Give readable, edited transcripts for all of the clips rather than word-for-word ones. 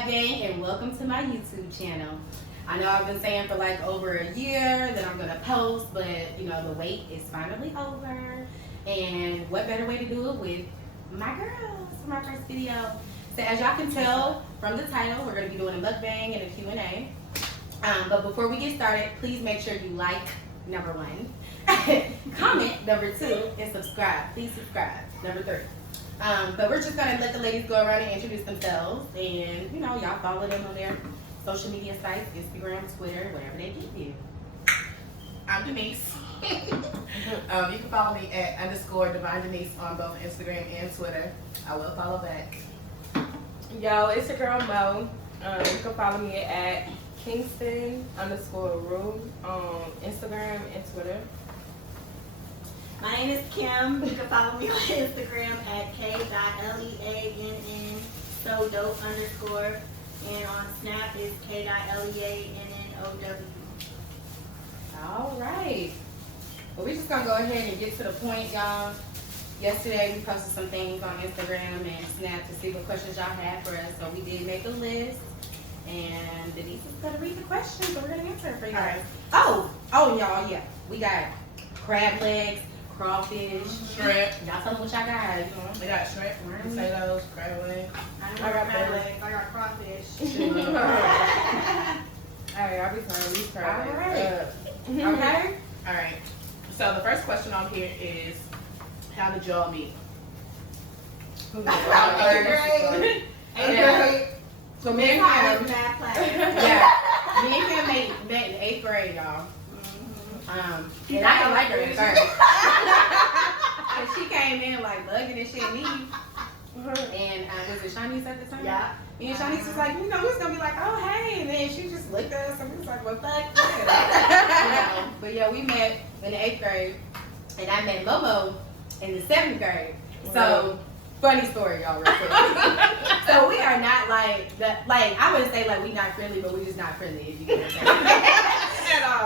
Mukbang and welcome to my YouTube channel. I know I've been saying for like over a year that I'm gonna post, but you know the wait is finally over. And what better way to do it with my girls for my first video. So as y'all can tell from the title, we're gonna be doing a mukbang and a Q&A. But before we get started, please make sure you like number 1, comment number 2, and subscribe. Please subscribe number 3. But we're just gonna let the ladies go around and introduce themselves, and you know, y'all follow them on their social media sites, Instagram, Twitter, whatever they give you. I'm Denise. You can follow me at _Divine Denise on both Instagram and Twitter. I will follow back. Yo, it's your girl Mo. You can follow me at Kingston_Rue on Instagram and Twitter. My name is Kim. You can follow me on Instagram at k.leann so dope _ and on Snap is k.leannow. All right. Well, we're just gonna go ahead and get to the point, y'all. Yesterday we posted some things on Instagram and Snap to see what questions y'all had for us. So we did make a list, and Denise is gonna read the questions, so we're gonna answer it for you guys. Oh, y'all, yeah, we got crab legs, crawfish, Shrimp. Y'all tell me what y'all got. You know? We got shrimp, potatoes, crab legs. I got crab legs. I got crawfish. Alright, I'll be trying these crab All legs. right. Okay. All right. So the first question on here is, how did y'all meet? Who's Eighth grade. So me and Kim, Math class. yeah, me and Kim met in 8th grade, y'all. And I didn't like her at first. And she came in like bugging and shit me. And was it Shanice at the time? Yeah. And Shanice was like, you know, we was gonna be like, oh hey, and then she just looked at us and we was like, well fuck yeah. You know? But yeah, we met in the 8th grade, and I met Momo in the 7th grade. So funny story, y'all, real quick. So we are not like that. Like I wouldn't say like we not friendly, but we just not friendly. If you get what I'm saying. At all.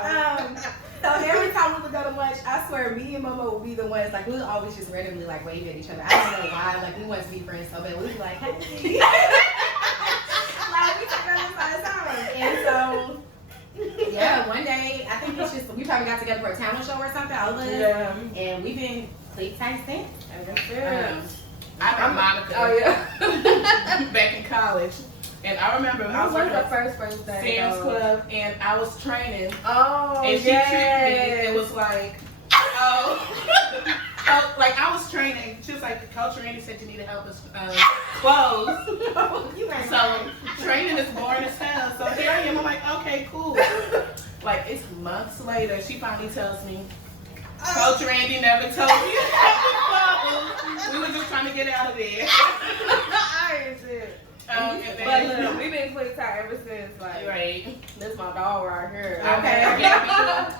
So every time we would go to lunch, I swear me and Momo would be the ones, like, we would always just randomly, like, wave at each other. I don't know why. Like, we wanted to be friends so bad. We'd be like, hey. Like, we took all the time. And so, yeah, one day, I think it's just, we probably got together for a talent show or something. All of us. Yeah. And we've been click tight since. I met Monica. Oh yeah. Back in college. And I remember I was What working was the at first day? Sam's Club, and I was training. Oh, And she tricked me. It was like, oh, like I was training. She was like, Coach Randy said you need to help us close. So training is boring as hell. So here I am. I'm like, okay, cool. Like it's months later, she finally tells me, Coach Randy never told me to help us close. We were just trying to get out of there. But look, we've been quick tight ever since. Like, Right. this is my dog right here. Okay. And then I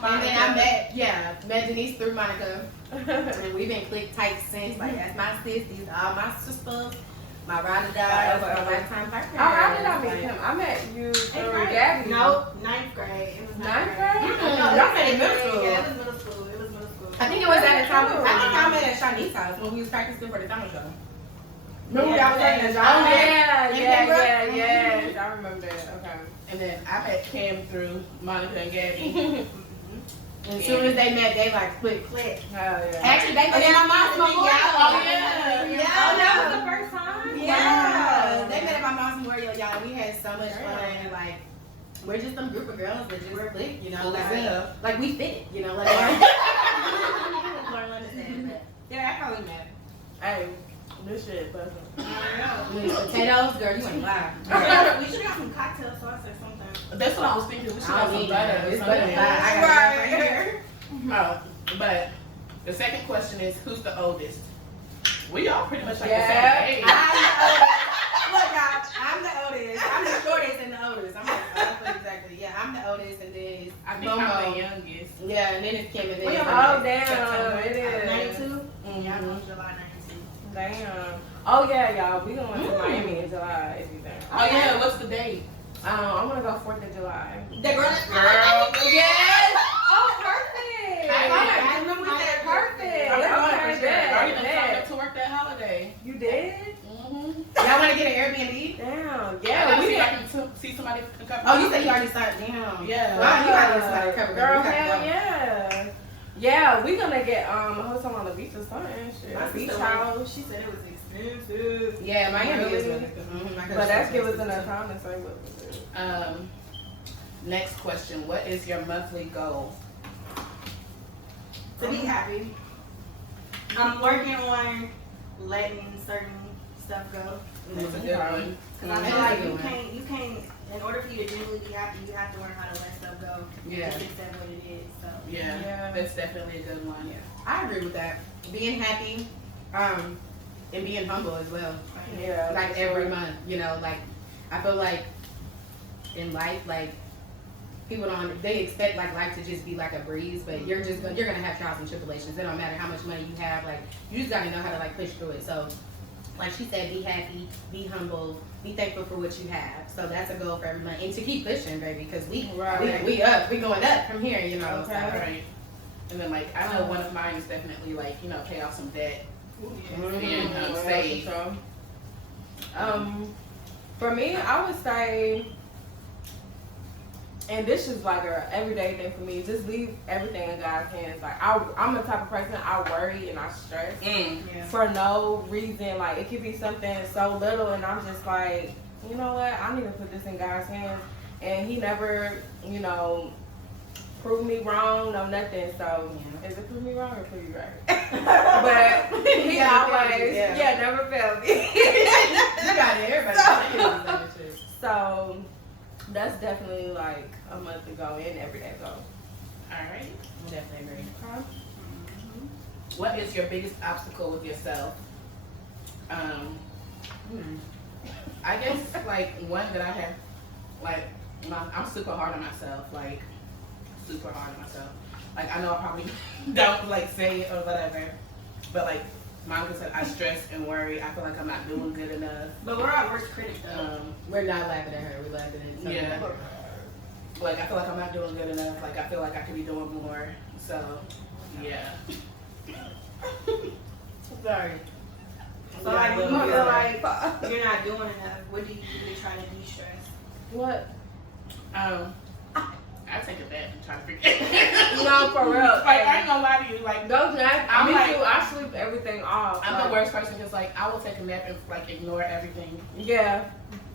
Monica. met Denise through Monica. And we've been click tight since. Like, that's my sis. These are all my sisters. My ride or die. My lifetime partner. Oh, how did I meet him? I met you through Gabby. Nope, 9th grade. It was 9th grade? Y'all met in middle school. Yeah, it was middle school. It was middle school. I think it was at a time. I think I met at Shanice's house when we was practicing for the talent show. Remember Yeah, y'all was at the yeah. job? Yeah. I remember that. Okay. And then I met Cam through Monica and Gabby. And as soon as they met, they like click. Click. Oh yeah. Actually, they met at my mom's memorial. Oh, yeah. Yeah. Oh, that was the first time? Yeah. They met at my mom's memorial, y'all. We had so much fun. And like, we're just some group of girls that just click, you know, like we fit, you know, like. Yeah, I probably met. Hey, this shit bustin'. Potatoes, girl, you ain't lying. We should have got some cocktail sauce or something. That's what I was thinking. We should have some butter. It's or butter. something. I got it right here. But the second question is, who's the oldest? We all pretty much like the Yeah. same age. Look, y'all, I'm the oldest. I'm the shortest and the oldest. I'm like, exactly. Yeah, I'm the oldest, and then I think I'm the youngest. yeah, and then it's Kim, and then We it's Oh, September. damn. It is. 92? Mhm. Yeah, I know July 92. Damn. Oh, yeah, y'all. We going to Miami in July, if you think. Oh yeah, what's the date? I'm going to go 4th of July. The girl that's Yes! Oh, perfect! I remember we said perfect. I'm going for Okay, sure. I even bet. signed up to work that holiday. You did? Mm-hmm. Y'all want to get an Airbnb? Damn. Yeah, I gotta see if I Yeah, somebody to cover? Oh, you said you already started. Damn. Yeah. Wow, you gotta get somebody to cover. Girl, You gotta hell go. yeah. Yeah, we gonna get a hotel on the beach or something. Shit. My Beach sister, house. she said it was expensive. Yeah, Miami is Really? really good. Mm-hmm. But that's give us an account and say what we do. Next question. What is your monthly goal? To be happy. I'm working on letting certain stuff go. That's a good one. Because I That feel is a like good you can't, in order for you to genuinely be happy, you have to learn how to let stuff go. Yeah. Just accept what it is. So. Yeah, Yeah. that's definitely a good one. I agree with that. Being happy, and being humble as well. Yeah. Like for every sure. month, you know, like I feel like in life, like people they expect like life to just be like a breeze, but you're gonna have trials and tribulations. It don't matter how much money you have, like you just gotta know how to like push through it. So like she said, be happy, be humble, be thankful for what you have. So that's a goal for every month. And to keep pushing, baby, because we going up from here, you know. Okay. So. Right. And then like I know one of mine is definitely like, you know, pay off some debt and save. For me, I would say, and this is like a everyday thing for me, just leave everything in God's hands. Like I'm the type of person, I worry and I stress Yeah. for no reason. Like it could be something so little and I'm just like, you know what, I need to put this in God's hands. And he never, you know, proved me wrong, no nothing. So is it prove me wrong or prove you right? But he always, never failed me. You got it, everybody. So that's definitely like a month ago and everyday goal. Alright. Definitely agree. What is your biggest obstacle with yourself? I guess like one that I have, like I'm super hard on myself, like super hard on myself. Like I know I probably don't like say it or whatever, but like Monica said, I stress and worry. I feel like I'm not doing good enough. But we're our worst critic though. We're not laughing at her. We're laughing at something. Yeah. Like I feel like I'm not doing good enough. Like I feel like I could be doing more. So yeah. Sorry. So like when you feel like you're not doing enough, what do you do to try to de-stress? What? I take a bath and try to forget. No, for real. Like I ain't gonna lie to you. Like those naps, I'm me like- too. I sleep everything off. I'm the worst person because like I will take a nap and like ignore everything. Yeah.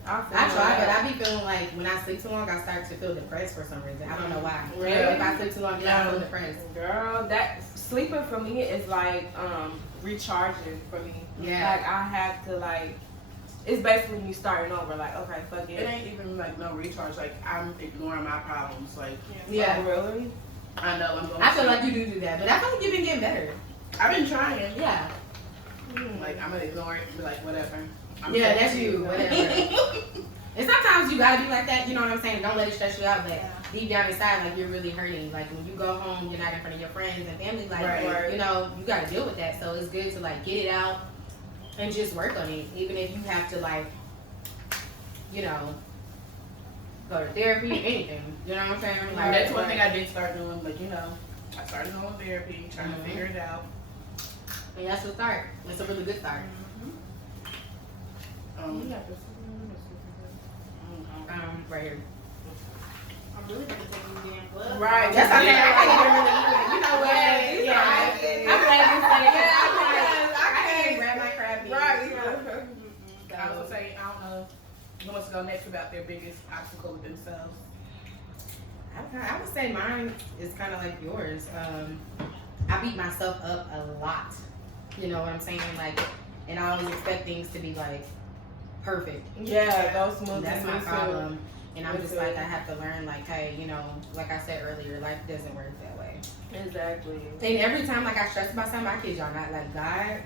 I try, but I be feeling like when I sleep too long, I start to feel depressed for some reason. I don't know why. Really? If I sleep too long, I feel depressed. Girl, that sleeping for me is like recharging for me. Yeah. Like I have to like, it's basically me starting over. Like okay, fuck It it. ain't even like no recharge. Like I'm ignoring my problems. Like Yeah. Oh, really? I know I'm going. I feel like you do that, but I feel like you've been getting better. I've been trying. Yeah. Like I'm gonna ignore it and be like whatever. Yeah, that's you. Whatever. And sometimes you gotta be like that. You know what I'm saying? Don't let it stress you out, but deep down inside, like you're really hurting. Like when you go home, you're not in front of your friends and family. Like Right. you know, you gotta deal with that. So it's good to like get it out and just work on it, even if you have to like, you know, go to therapy, anything. You know what I'm saying? Like That's one thing I did start doing. But you know, I started going to therapy, trying to figure it out. And that's a start. It's a really good start. Right here. I'm really gonna take you damn blood. Right. That's That's okay. okay. I can't really eat it. You know what? Yeah. I'm glad you said it. Yeah, I can't grab my crab meat. Right. I would say I don't know who wants to go next about their biggest obstacle with themselves. I would say mine is kind of like yours. I beat myself up a lot. You know what I'm saying? Like, and I always expect things to be like perfect. Yeah, those smooth. That's my problem. And I'm Me just too. like, I have to learn, like, hey, you know, like I said earlier, life doesn't work that way. Exactly. And every time, like, I stress about something, I kid y'all not, like, God,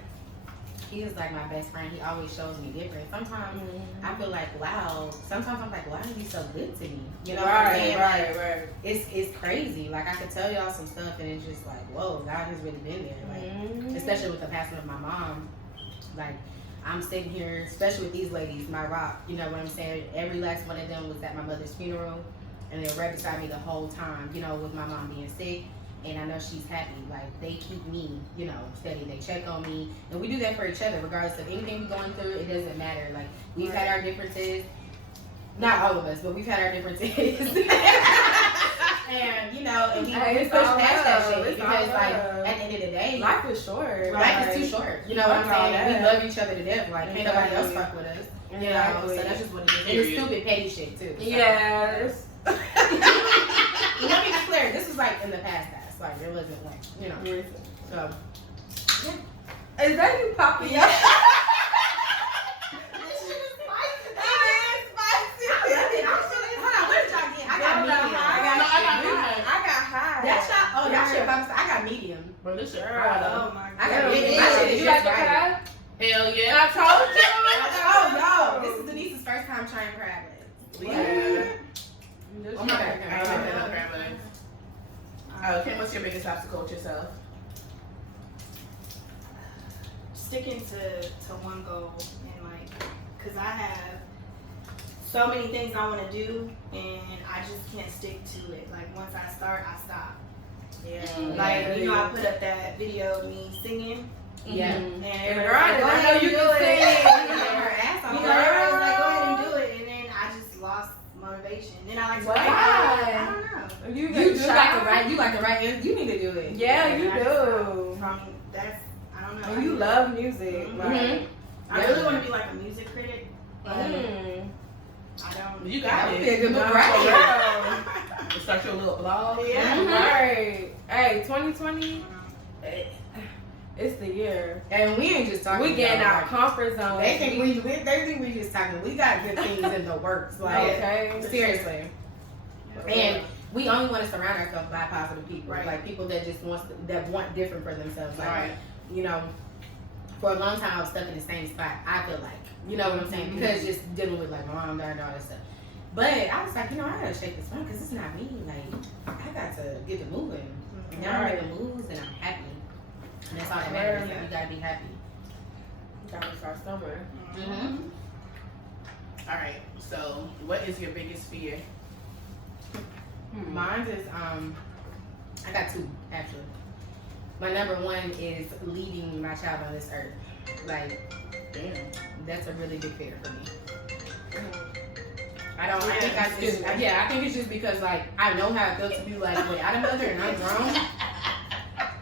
he is like my best friend. He always shows me different. Sometimes I feel like, wow. Sometimes I'm like, why are you so good to me? You know what I'm saying? Like, Right. it's crazy. Like, I could tell y'all some stuff, and it's just like, whoa, God has really been there. Like, especially with the passing of my mom. Like, I'm sitting here, especially with these ladies, my rock, you know what I'm saying? Every last one of them was at my mother's funeral, and they're right beside me the whole time, you know, with my mom being sick. And I know she's happy. Like, they keep me, you know, steady. They check on me. And we do that for each other, regardless of anything we're going through. It doesn't matter. Like, we've had our differences. Not all of us, but we've had our differences. And you know, and we Hey, push it's all past that love. shit It's because, all like, love. at the end of the day, Life is short. life is too short. You know what I'm Fuck all saying? We that. love each other to death. Like, can't nobody else fuck with us. You know, Exactly. so that's just what it is. And it's stupid petty shit too. So. Yes. Let me be clear. This was like in the past. Like, it wasn't like, you know. So. Yeah. Is that you popping up? I got medium. Bro, this shit Girl. fried Oh up. my I god. got medium. My shit is You just like the right. crab? Hell yeah. I told you. Oh no, this is Denise's first time trying crab legs. Yeah. Oh my god. I ain't never had no crab legs. Okay, what's your biggest obstacle with yourself? Sticking to one goal and like, cause I have so many things I want to do and I just can't stick to it. Like once I start, I stop. Yeah. Like you know, I put up that video of me singing Yeah. and And everybody girl, was like, go I ahead know and you do can it. sing. Her ass You off. know, everybody was like, go ahead and do it, and then I just lost motivation. Then I like to Why? write. I don't know. You You try. like the right. You like the right answer. You need to do it. Yeah, you And I do. From that's I don't know. And you love music. Mhm. Like, I really want to be like a music critic. But mm. I don't. You That got would be a it. good No, move, for right? real. Start your little blog. Yeah. Right. Hey, 2020, it's the year. And we ain't just talking. We getting about, our like, comfort zone. They think we just talking. We got good things in the works. Like Okay. seriously. And we only want to surround ourselves by positive people, Right. like people that just that want different for themselves. Like, Right. you know, for a long time I was stuck in the same spot. I feel like, you know what I'm saying, because just dealing with like my mom died and all that stuff. But I was like, you know, I gotta shake this one because it's not me. Like, I got to get to moving. And now I'm making moves and I'm happy. And that's all that matters. Like, you gotta be happy. Gotta start somewhere. Mm-hmm. All right. So, what is your biggest fear? Mine is I got two actually. My number one is leaving my child on this earth. Like, Damn. that's a really big fear for me. I think it's just because like I know how it feels to be like without a mother and I'm grown.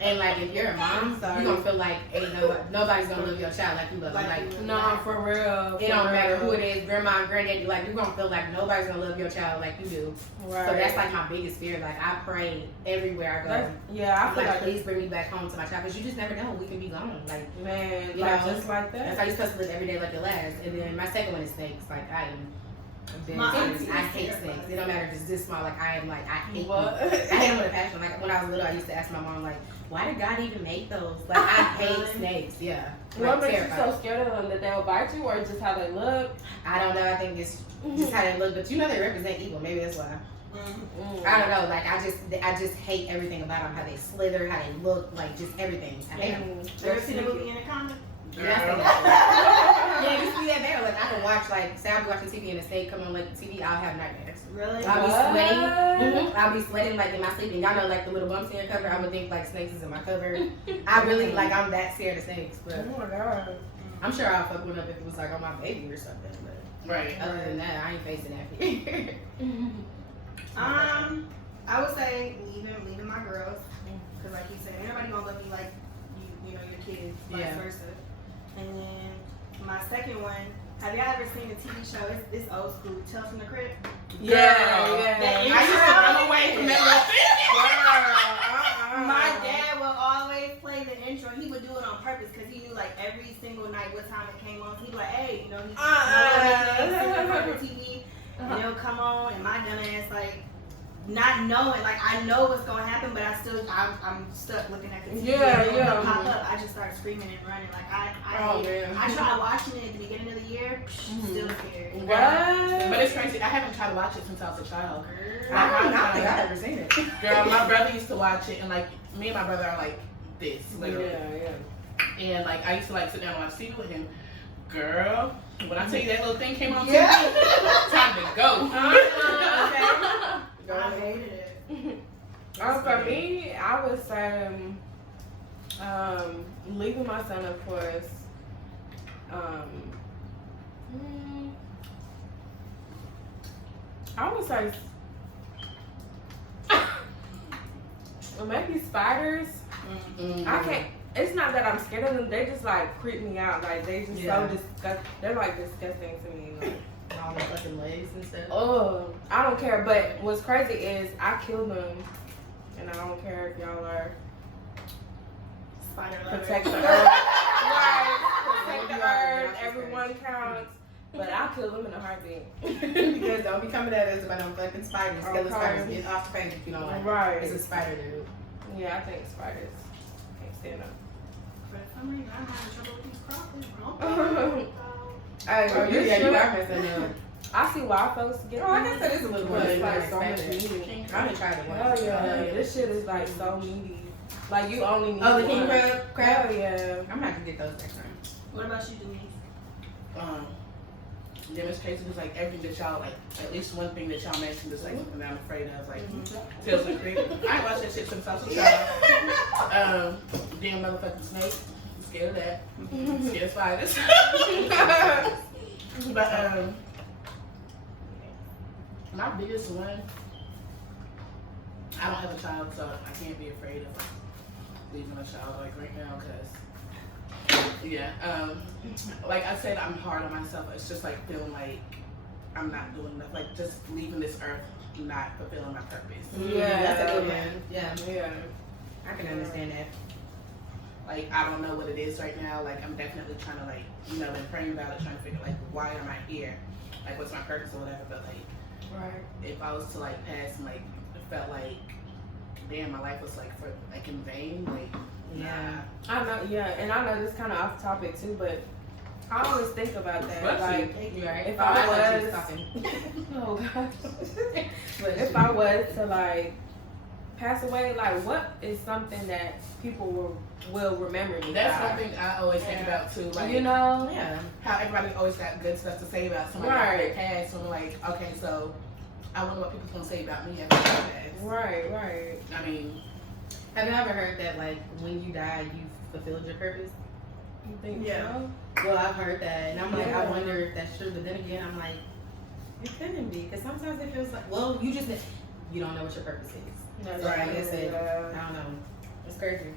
And like if you're a mom, you gonna feel like ain't nobody's gonna love your child like you love them. Like No, for real. it don't matter who it is, grandma and granddaddy, like you're gonna feel like nobody's gonna love your child like you do. Right. So that's like my biggest fear. Like I pray everywhere I go. Yeah, I feel Like, like please bring me back home to my child because you just never know. We can be gone. Like, man, you like know, just like that's that. how you're supposed to live every day like your last. And then my second one is snakes. Like, I am very My serious. auntie I is hate terrified. snakes. It don't matter if it's this small. Like, I am like, I hate What? them. I hate them with a passion. Like, when I was little, I used to ask my mom, like, why did God even make those? Like, I hate snakes. Yeah. What Like, makes you terrified. so scared of them? That they'll bite you, or just how they look? I don't know. I think it's just how they look. But you know they represent evil. Maybe that's why. Mm. I don't know. Like, I just hate everything about them. How they slither, how they look, like, just everything. I hate them. You ever seen the movie Anaconda? Yeah, you see that there. Like I can watch, like, say I'll be watching TV and a snake come on like the TV, I'll have nightmares. Really? I'll be What? sweating. I'll be sweating like in my sleep. And y'all know like the little bumps in your cover. I would think like snakes is in my cover. I really like I'm that scared of snakes. But Oh my god. I'm sure I'll fuck one up if it was like on my baby or something. But Right. other than that, I ain't facing that fear. I would say leaving my girls, because like you said, ain't nobody gonna love you like you know your kids, vice Yeah. versa. And then my second one, have y'all ever seen the TV show? It's old school, Tales from the Crypt. Yeah, Girl. yeah. The I used to run away from that My dad will always play the intro. He would do it on purpose because he knew like every single night what time it came on. So he'd be like, hey, you know, he's in front of the TV, and it'll come on, and my dumb ass like not knowing, like I know what's gonna happen, but I'm stuck looking at the TV. Yeah, and yeah. it'll pop up. I just start screaming and running. Like I Oh, hate it. man. I tried watching it at the beginning of the year, still scared. What? But it's crazy. I haven't tried to watch it since I was a child. I don't think I've ever seen it. Girl, my brother used to watch it, and like me and my brother are like this, literally. Yeah, yeah. And like I used to like sit down and watch TV with him. Girl, when I tell you that little thing came on Yeah. TV, time to go. I hated it. For me, I would say leaving my son, of course. I would say well, maybe spiders. I can't. It's not that I'm scared of them. They just like creep me out. Like they just so disgusting. They're like disgusting to me. Like, all the fucking legs and stuff. oh, I don't care. But what's crazy is I kill them, and I don't care if y'all are Spider lovers. protect the earth. Right, protect the earth. Everyone counts. But I'll kill them in a heartbeat. Because don't be coming at us about them fucking spiders. Kill the spiders. Get off the page if you don't like. Right. It's a spider dude. Yeah, I think spiders. Can't stand them. For some reason, I'm having trouble with these crawfish, bro. Hey, Oh, you yeah, you should- are messing up. I see why folks get. Oh, I guess that is a little but bit it's like so much unexpected. meaty. I haven't tried it once. Hell yeah, this shit is like so meaty. Like you only need. Oh, the one. king crab? Hell yeah. I'm not gonna get those next time. What about you, Denise? Demonstration is like everything that y'all like. At least one thing that y'all mentioned is like something that I'm afraid of. Like Tales of Creep. I ain't watched that shit since I was a child. Damn motherfucking snake. I'm scared of that. I'm scared of spiders. But my biggest one. I don't have a child, so I can't be afraid of leaving a child like right now, cause. Yeah, like I said, I'm hard on myself. It's just like feeling like I'm not doing enough. Like just leaving this earth, not fulfilling my purpose. Yeah, That's a good one. Yeah, Yeah. I can understand that. Like I don't know what it is right now. Like I'm definitely trying to like, you know, been praying about it, trying to figure like why am I here? Like what's my purpose or whatever. But like, Right. if I was to like pass and like it felt like, damn, my life was like for like in vain. Like Yeah. I know. Yeah, and I know this kind of off topic too, but I always think about that. Like, You right? if Oh, I thought you was- talking. oh gosh. But if I was to like pass away, like what is something that people will remember me that's by? something I always think about too. Like You know? Yeah. how everybody always got good stuff to say about somebody Right. after they pass. So I'm like, okay, so I wonder what people's gonna say about me after I pass. Right. Right. I mean, Have you ever heard that like when you die you fulfilled your purpose? You think Yeah. so? Well, I've heard that, and I'm like, Yeah. I wonder if that's true. But then again, I'm like, it couldn't be, because sometimes it feels like, well, you don't know what your purpose is. That's So I true, guess I yeah. don't know. It's crazy.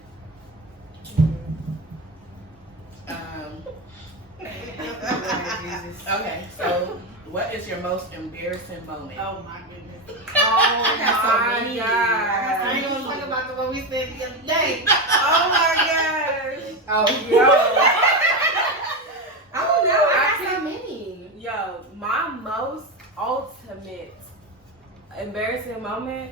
okay, so what is your most embarrassing moment? Oh my goodness. Oh I got so my many. I god. ain't gonna talk about the one we said the other day. Oh my gosh. Oh, Yo. I don't know. I I got so can't- many. Yo, my most ultimate embarrassing moment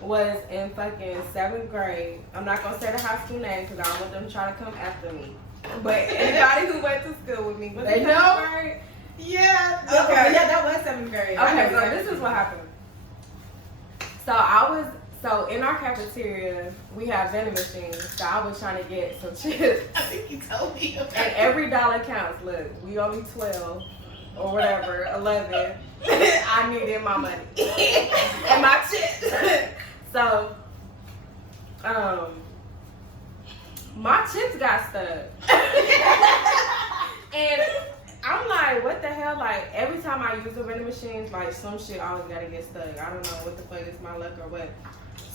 was in fucking 7th grade. I'm not gonna say the high school name because I don't want them to try to come after me. But anybody who went to school with me, was They it know? 7th grade? Yeah. Okay. Yeah, that was 7th grade. I Okay, know so exactly this is what happened. So in our cafeteria, we have vending machines. So I was trying to get some chips. I think you told me. And every dollar counts. Look, we only 12 or whatever, 11. I needed my money and my chips. So, my chips got stuck. And I'm like, what the hell? Like, every time I use the vending machines, like, some shit always gotta get stuck. I don't know what the fuck is my luck or what.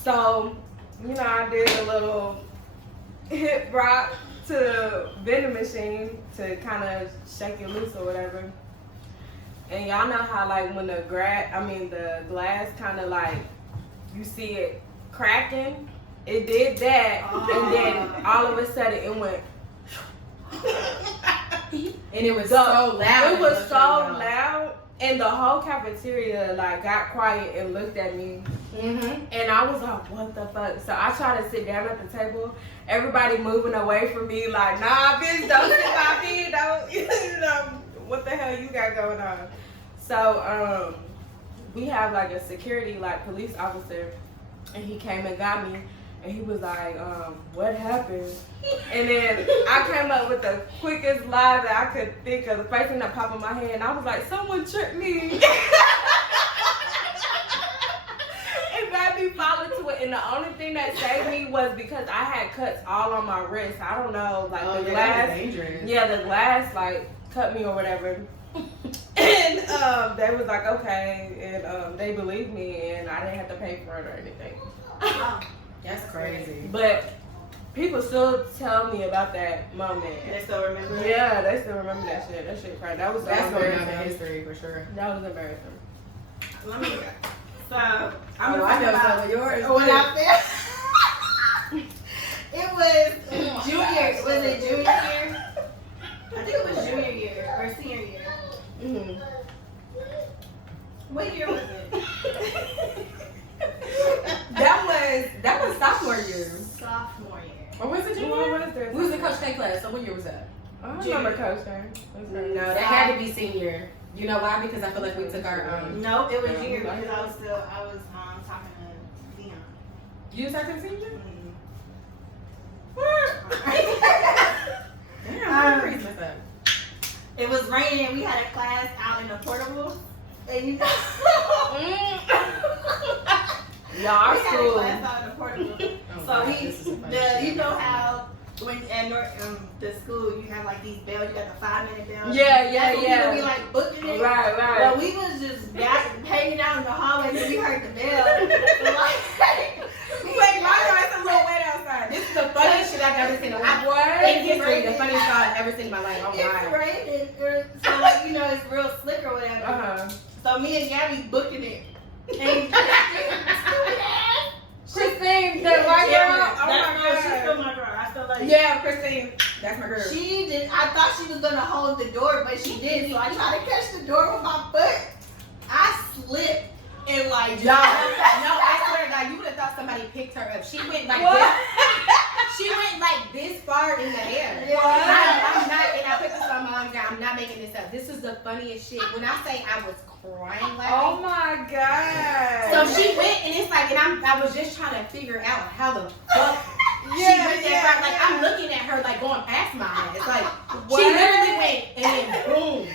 So, you know, I did a little hip rock to the vending machine to kind of shake it loose or whatever. And y'all know how, like, when the glass kind of, like, you see it cracking? It did that, and then all of a sudden it went. And it was so loud. It was so loud, and the whole cafeteria like got quiet and looked at me, Mm-hmm. and I was like, "What the fuck?" So I tried to sit down at the table. Everybody moving away from me, like, "Nah, bitch, don't sit by me. Don't, you know, what the hell you got going on?" So we have like a security, like police officer, and he came and got me. And he was like, what happened? And then I came up with the quickest lie that I could think of. The first thing that popped in my head, and I was like, someone tricked me. It made me fall into it. And the only thing that saved me was because I had cuts all on my wrist. I don't know, like the glass. Dangerous. Yeah, the glass like cut me or whatever. And and they was like, okay, and they believed me, and I didn't have to pay for it or anything. Oh, That's crazy. But people still tell me about that moment. they still remember it? Yeah, they still remember that shit. That shit crazy. That was so That's going down in embarrassing. history for sure. That was embarrassing. Let me. So I'm Oh, gonna I talk know about some of yours. when I fell. It was junior. Was it junior year? I think it was junior year or senior year. Mm-hmm. What year was it? That was sophomore year. Sophomore year. Or was it junior? What was there? We was in Coach K class, so what year was that? I remember Coach Stern. No, that had to be senior. You know why? Because I feel like we took our No, it was junior because I was talking to Dion. You was talking to senior? Mm. What? Damn, what reason is that? It was raining and we had a class out in the portable. And you know, Y'all are we had a cool. class out in the portable. Oh, So God, we, this is some funny shit. you know how when at the school you have like these bells, you got the 5-minute bells. Yeah, That's when yeah. people be like booking it. Right. But we was just hanging out in the hallway and we heard the bell. So like, Wait, my God, it's a little wet outside. This is the funniest shit I've ever seen. In history, the funniest shit I've ever seen in my life. Oh, it's God. raining, so like it's real slick or whatever. Uh-huh. So me and Gabby booking it. And Christine, the white girl. Oh my she's still God. my girl. I still like her. Yeah, Christine. That's my girl. She did. I thought she was gonna hold the door, but she didn't. So I tried to catch the door with my foot. I slipped and like Y'all, no, I swear to God, you would have thought somebody picked her up. She went like this. She went like this far in the air. Yeah. I'm not, and I put this on my own guy. I'm not making this up. This is the funniest shit. When I say I was crying Oh laughing. my God. So she went, and it's like, and I was just trying to figure out how the fuck she went that far. Like, I'm looking at her like going past my ass. Like, What? she literally went, and then boom.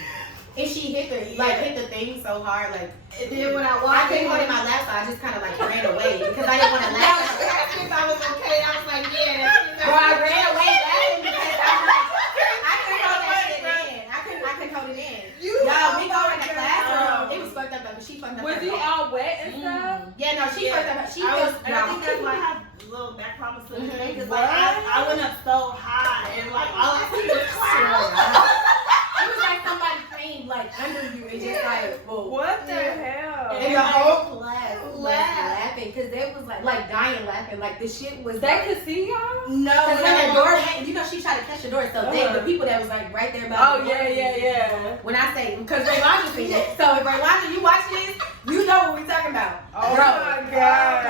And she hit the thing so hard, like, And then when I I walked couldn't in, hold it in my lap, so I just kind of like ran away because I didn't want to laugh. she asked me if I was okay. I was like, yeah. Bro, I ran away laughing because I was like, I couldn't hold that shit in. I couldn't hold it in. Y'all, we go in the classroom. It was fucked up, but she fucked up. Was her you back. all wet and stuff? Yeah, no, she fucked up. She I was. was, and I think that's why I have little back problems to the thing. Cause like What? I went up so high and like all I see was clouds. It was like somebody came like under you and just like, whoa. What the hell? And the whole class was laughing because they was like dying laughing. Like the shit was. They could see y'all? No, Cause when they the door, you know, she tried to catch the door. So they, the people that was like right there by the Oh, door. yeah. When I say, because Raylanda seen it. So if Raylanda, you watch this, you know what we talking about. Oh Bro, my God.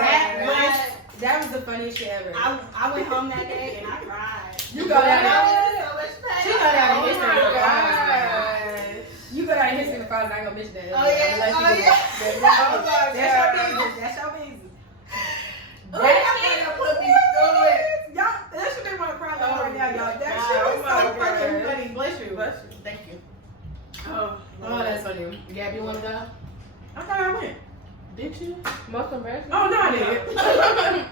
that was the funniest shit ever. I went home that day and I cried. You go down I there. was in so much pain. She go down in Oh history my for God. fries. You go down in history for fries. I ain't gonna mention that. Oh, yeah. Unless you do. Oh my That's your God. business. That's your business. Oh, that shit put me through it. Y'all, that shit make me want to cry right now, y'all. That God, shit was oh so my fucking God. funny. Bless you. Bless you. Thank you. Oh, Oh, that's funny. Gabby, you wanna go? I thought I went. Did you? Most embarrassing? Oh no, I didn't.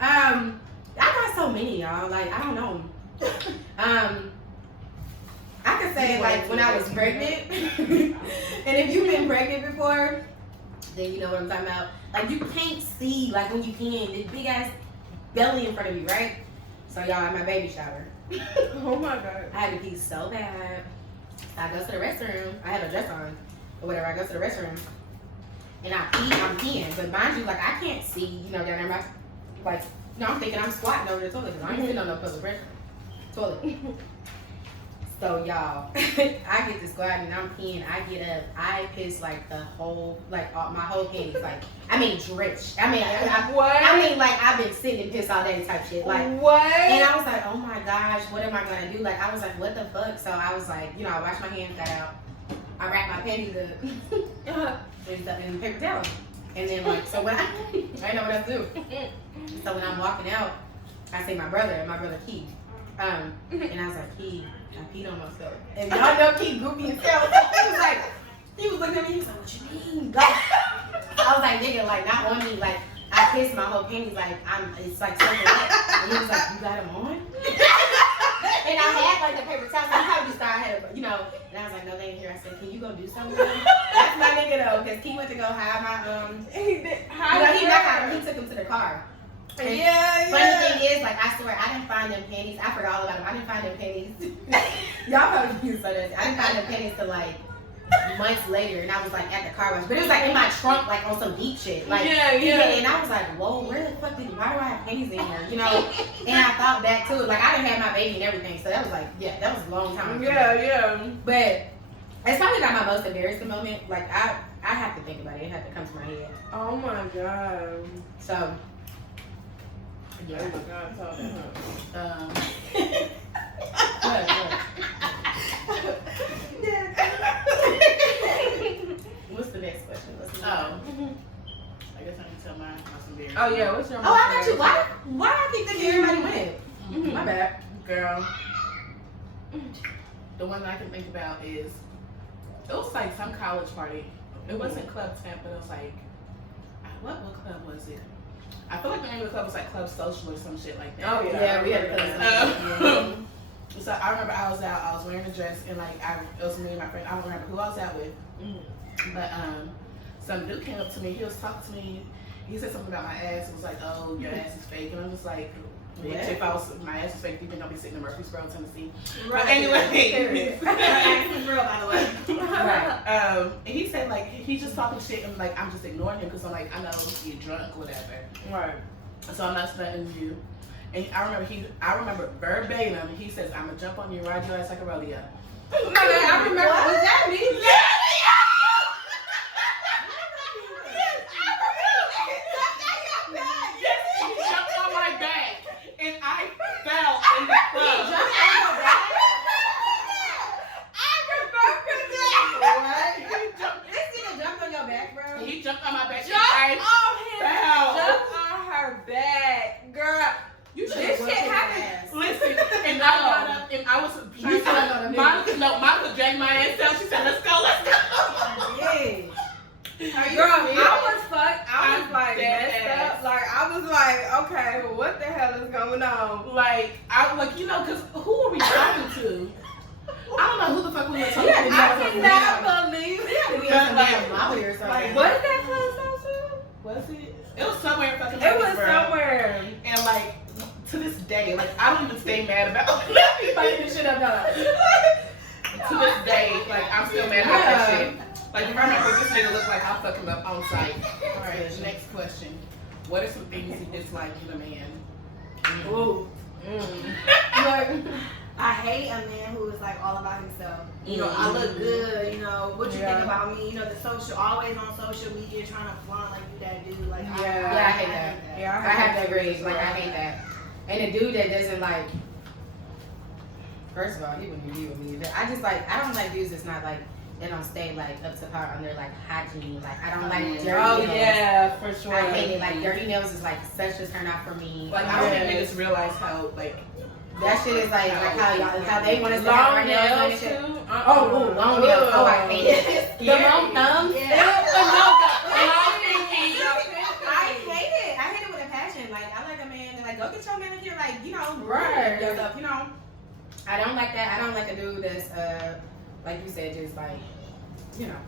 I got so many, y'all. Like I don't know. I could say like when I was pregnant, and if you've been pregnant before, then you know what I'm talking about. Like you can't see like when you can this big ass belly in front of you, right? So y'all at my baby shower, Oh my God. I had to pee so bad. I go to the restroom. I had a dress on or whatever. I go to the restroom. And I'm peeing, but mind you, like I can't see, you know, down there. Like, no, I'm thinking I'm squatting over the toilet because I ain't sitting on no public restroom toilet. So y'all, I get to squatting and I'm peeing. I get up, I piss like the whole, like all, my whole panties, like I mean drenched. I mean like I've been sitting and piss all day type shit. Like, what? and I was like, oh my gosh, what am I gonna do? Like I was like, what the fuck? So I was like, you know, I washed my hands, got out, I wrapped my panties up. In paper towel. And then like, so when I didn't know what else to do. So when I'm walking out, I see my brother Key. And I was like, Key, I peed on myself. And y'all know Key goofy himself. He was looking at me, he was like, what you mean? Like, I was like, nigga, like not on me, like I pissed my whole panties, like it's like something wet. And he was like, you got them on? And I had like the paper towel, so I probably just started, you know, and I was like, no, they ain't here. I said, can you go do something? That's my nigga though, because he went to go hide my He did. he took him to the car. And funny thing is, like, I swear, I didn't find them panties. I forgot all about them. I didn't find them panties. Y'all probably use this. I didn't find them panties till like months later, and I was like at the car wash. But it was like in my trunk, like on some deep shit. Like, and I was like, whoa, where the fuck why do I have panties in here? You know? And I thought back to it, like I done had my baby and everything, so that was like, yeah, that was a long time ago. But it's probably not my most embarrassing moment. Like I have to think about it. It had to come to my head. Oh my god. So. Yeah. Oh my god. What's the next question? I guess I can tell mine. Oh yeah, what's your? I got you. Why I keep thinking everybody went? My bad, girl. The one that I can think about is it was like some college party. It wasn't Club Temp, but it was like what club was it? I feel like the name of the club was like Club Social or some shit like that. Oh yeah, we had a club. So I remember I was out. I was wearing a dress and like it was me and my friend. I don't remember who I was out with, but some dude came up to me. He was talking to me. He said something about my ass. It was like, "Oh, your ass is fake," and I'm just like, "Bitch, if my ass is fake, you think I'll be sitting in Murfreesboro, Tennessee?" Right. But anyway, That's real, by the way. Right. He said like he's just talking shit and like I'm just ignoring him because I'm like I know you're drunk or whatever. Right. So I'm not studying you. And I remember verbatim. He says, "I'm gonna jump on you and ride your ass like a rodeo." I remember. What? Was that me? He jumped on my back. Jump on her back, girl. You This shit happened. Listen, and I got up and I was trying to. Monica dragged my ass down. She said, "Let's go." Yeah. Girl, I was fucked. I was like messed up. Like I was like, okay, well, what the hell is going on? Like because who are we talking to? I don't know who the fuck we were talking to. I cannot believe it. We had some damn Molly or something. Like, what is that close down to? Was it? It was somewhere in fucking It was Murfreesboro. somewhere. And like to this day, like I don't even stay mad about me fucking this shit up. To this day, like I'm still mad about that shit. Like if I remember what this nigga looked like, I'll fuck him up on site. Alright, next question. What are some things you dislike in a man? Ooh. Like, I hate a man who is like all about himself. You know, I look good. You know, what you think about me? You know, the social, always on social media trying to flaunt like you that dude. Like, I hate that. Yeah, I have that rage. Like, I hate that. And a dude that doesn't like. First of all, he wouldn't be with me. I don't like dudes that's not like. They don't stay like up to par on their like hygiene. Like I don't like dirty nails. Yeah, for sure. I hate it. Like dirty nails is like such a turn off for me. Like I don't think niggas realize how like that shit is like how they want to stay Long on nails and nails shit. too. Long nails. Oh, I hate it. The long thumbs. Yeah. I hate it. I hate it with a passion. Like I like a man that like go get your manicure. Like Right. Yourself. I don't like that. I don't like a dude that's like you said, just like,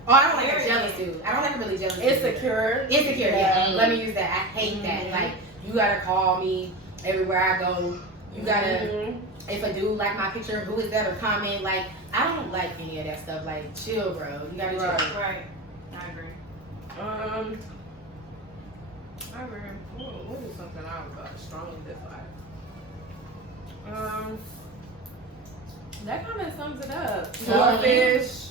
Oh, I don't like a jealous dude. I don't like a really jealous dude. Insecure. Yeah. Let me use that. I hate that. Like, you gotta call me everywhere I go. You gotta, if a dude like my picture, who is that or comment? Like, I don't like any of that stuff. Like, chill, bro. You gotta chill. Right. I agree. I agree. What is something I would strongly dislike? That kind of sums it up. Selfish.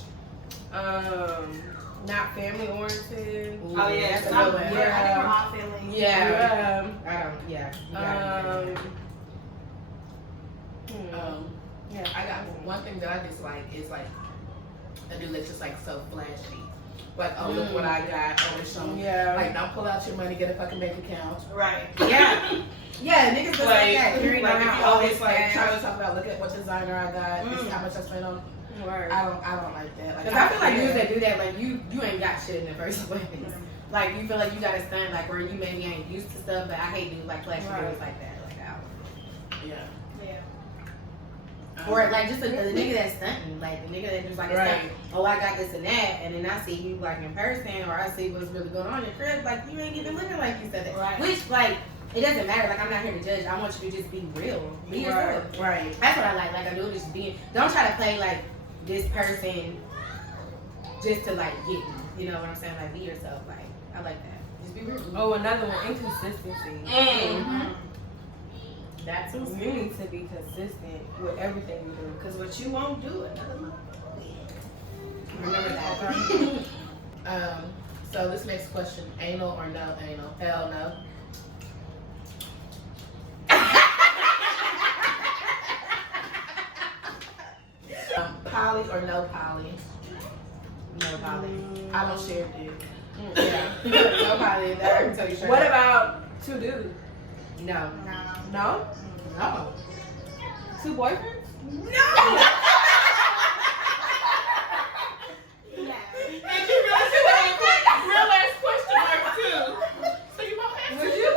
Not family oriented. Ooh, Oh yeah, that's a some, good one. yeah. I think we're all feeling. Yeah. I don't. Yeah. Yeah, I got one thing that I dislike is like a dude that's just like so flashy. Like, oh look what I got, oh it's some like don't pull out your money, get a fucking bank account. Right. Yeah. Yeah, niggas just like that. Like if you always like cash. trying to talk about look at what designer I got, this is how much I spent on. Word. I don't like that. Like Cause I feel like dudes that do that, like you ain't got shit in the first place. Like you feel like you gotta stand like where you maybe ain't used to stuff, but I hate dudes like flashy dudes like that. Like I don't. Yeah. Yeah. Or like just a nigga that's stunting, like a nigga that just like Right. oh I got this and that, and then I see you like in person, or I see what's really going on in your crib, like you ain't even looking like you said that. Right. Which like it doesn't matter. Like I'm not here to judge. I want you to just be real, be yourself. Right. That's what I like. Like I do just being. Don't try to play like this person just to like get me. You know what I'm saying? Like be yourself. Like I like that. Just be real. Oh, another one, inconsistency. Mm-hmm. That's You need to be consistent with everything you do. Because what you won't do, another remember that. So this next question, anal or no anal? Hell no. Poly or no poly? No poly. I don't share dick. Yeah. No poly. That I can tell you straight. What up. about 2 dudes? No. No? No. 2 boyfriends? No. And you really should have a real ass question mark too. So you won't have Would to. you?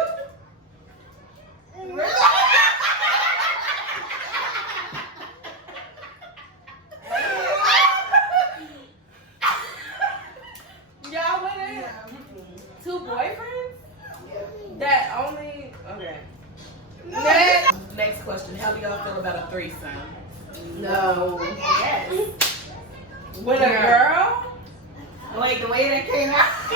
Y'all wouldn't? 2 boyfriends? That only, okay. Next question, how do y'all feel about a threesome? No. Yes. With a girl? Wait, the way that came out. I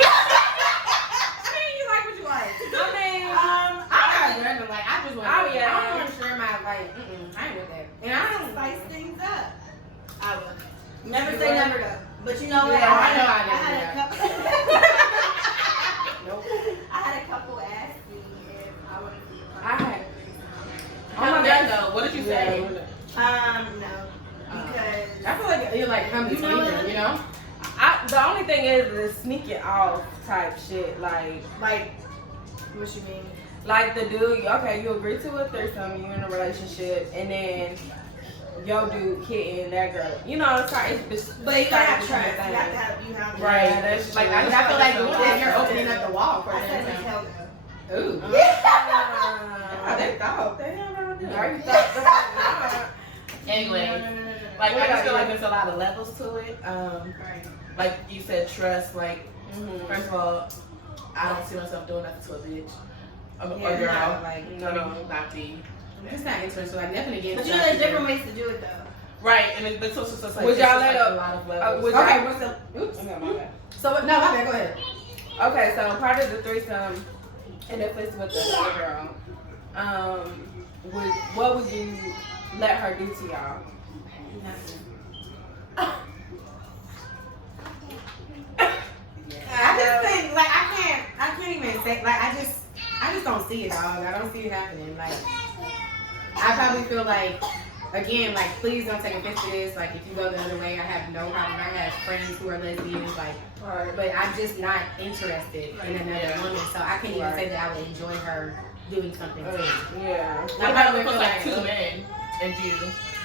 mean, you like what you like. I mean, I'm not judging. Like I just want. Oh, yeah. I don't want to share my like. I ain't with that. And I don't Spice things up. I would. Never You say would? never though. But you know what? Yeah, I know I I never had a do couple. Nope. I had a couple ask me if I wanted to be a part I of had. it. How did that go? What did you say? No. Because I feel like you're like come You know between what? them. You know. The only thing is the sneaking off type shit. like, what you mean? Like the dude, okay, you agree to a threesome, you in a relationship, and then yo dude hitting that girl. You know, it's like it's But you gotta have starting trust. to You be a have to thing. have. You have to. Right, have that's Like true. I feel like doing that, you're Yeah. opening up the wall for I said them. hell no. Ooh. Ah. They thought. They never did. Are you thought Anyway, No. like I What just about feel you? like there's a lot of levels to it. Right. Like you said, trust. Like Mhm. first of all, I don't see myself doing nothing to a bitch. Or Yeah, girl. no, like, No, not me. it's not interesting. Like definitely get. But you know, there's different ways to do it though. Right, and it's so it's like, Would y'all it's let like a- a lot of levels. would Okay. y'all- What's the? Oops. Okay, my bad. So what? No, my bad. Go ahead. Okay, so part of the threesome, and if it's with the other girl, what would you let her do to y'all? I just think like I can't even say like I just don't see it, dog. I don't see it happening. Like I probably feel like again, like please don't take offense to this. Like if you go the other way, I have no problem. I have friends who are lesbians, like but I'm just not interested in another woman. So I can't even say that I would enjoy her doing something to me. Yeah. What about if it's like two men and you?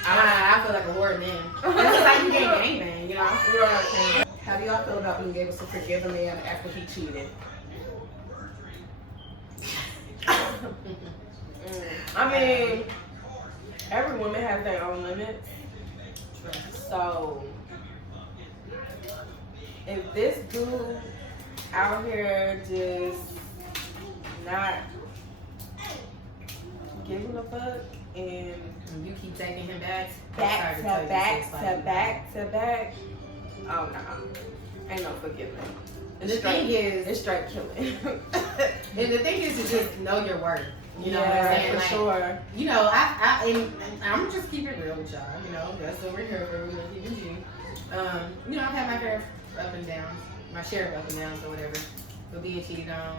I feel like a whore then. It's like you getting gangbang, you know? Right. How do y'all feel about being able to forgive a man after he cheated? I mean, every woman has their own limits. So, if this dude out here just not giving a fuck and You keep taking him back back to sorry back tell to you this, back to back, oh no, ain't no forgiving. The thing is, It's straight killing. and the thing is to just know your worth. You know what I'm Yeah, saying? for Like, sure. You know, and I'm just keep it real with y'all. You know, that's what we're here for. We're gonna keep it G. You know, I've had my share of up and downs, my share of up and downs or whatever. But being cheated on,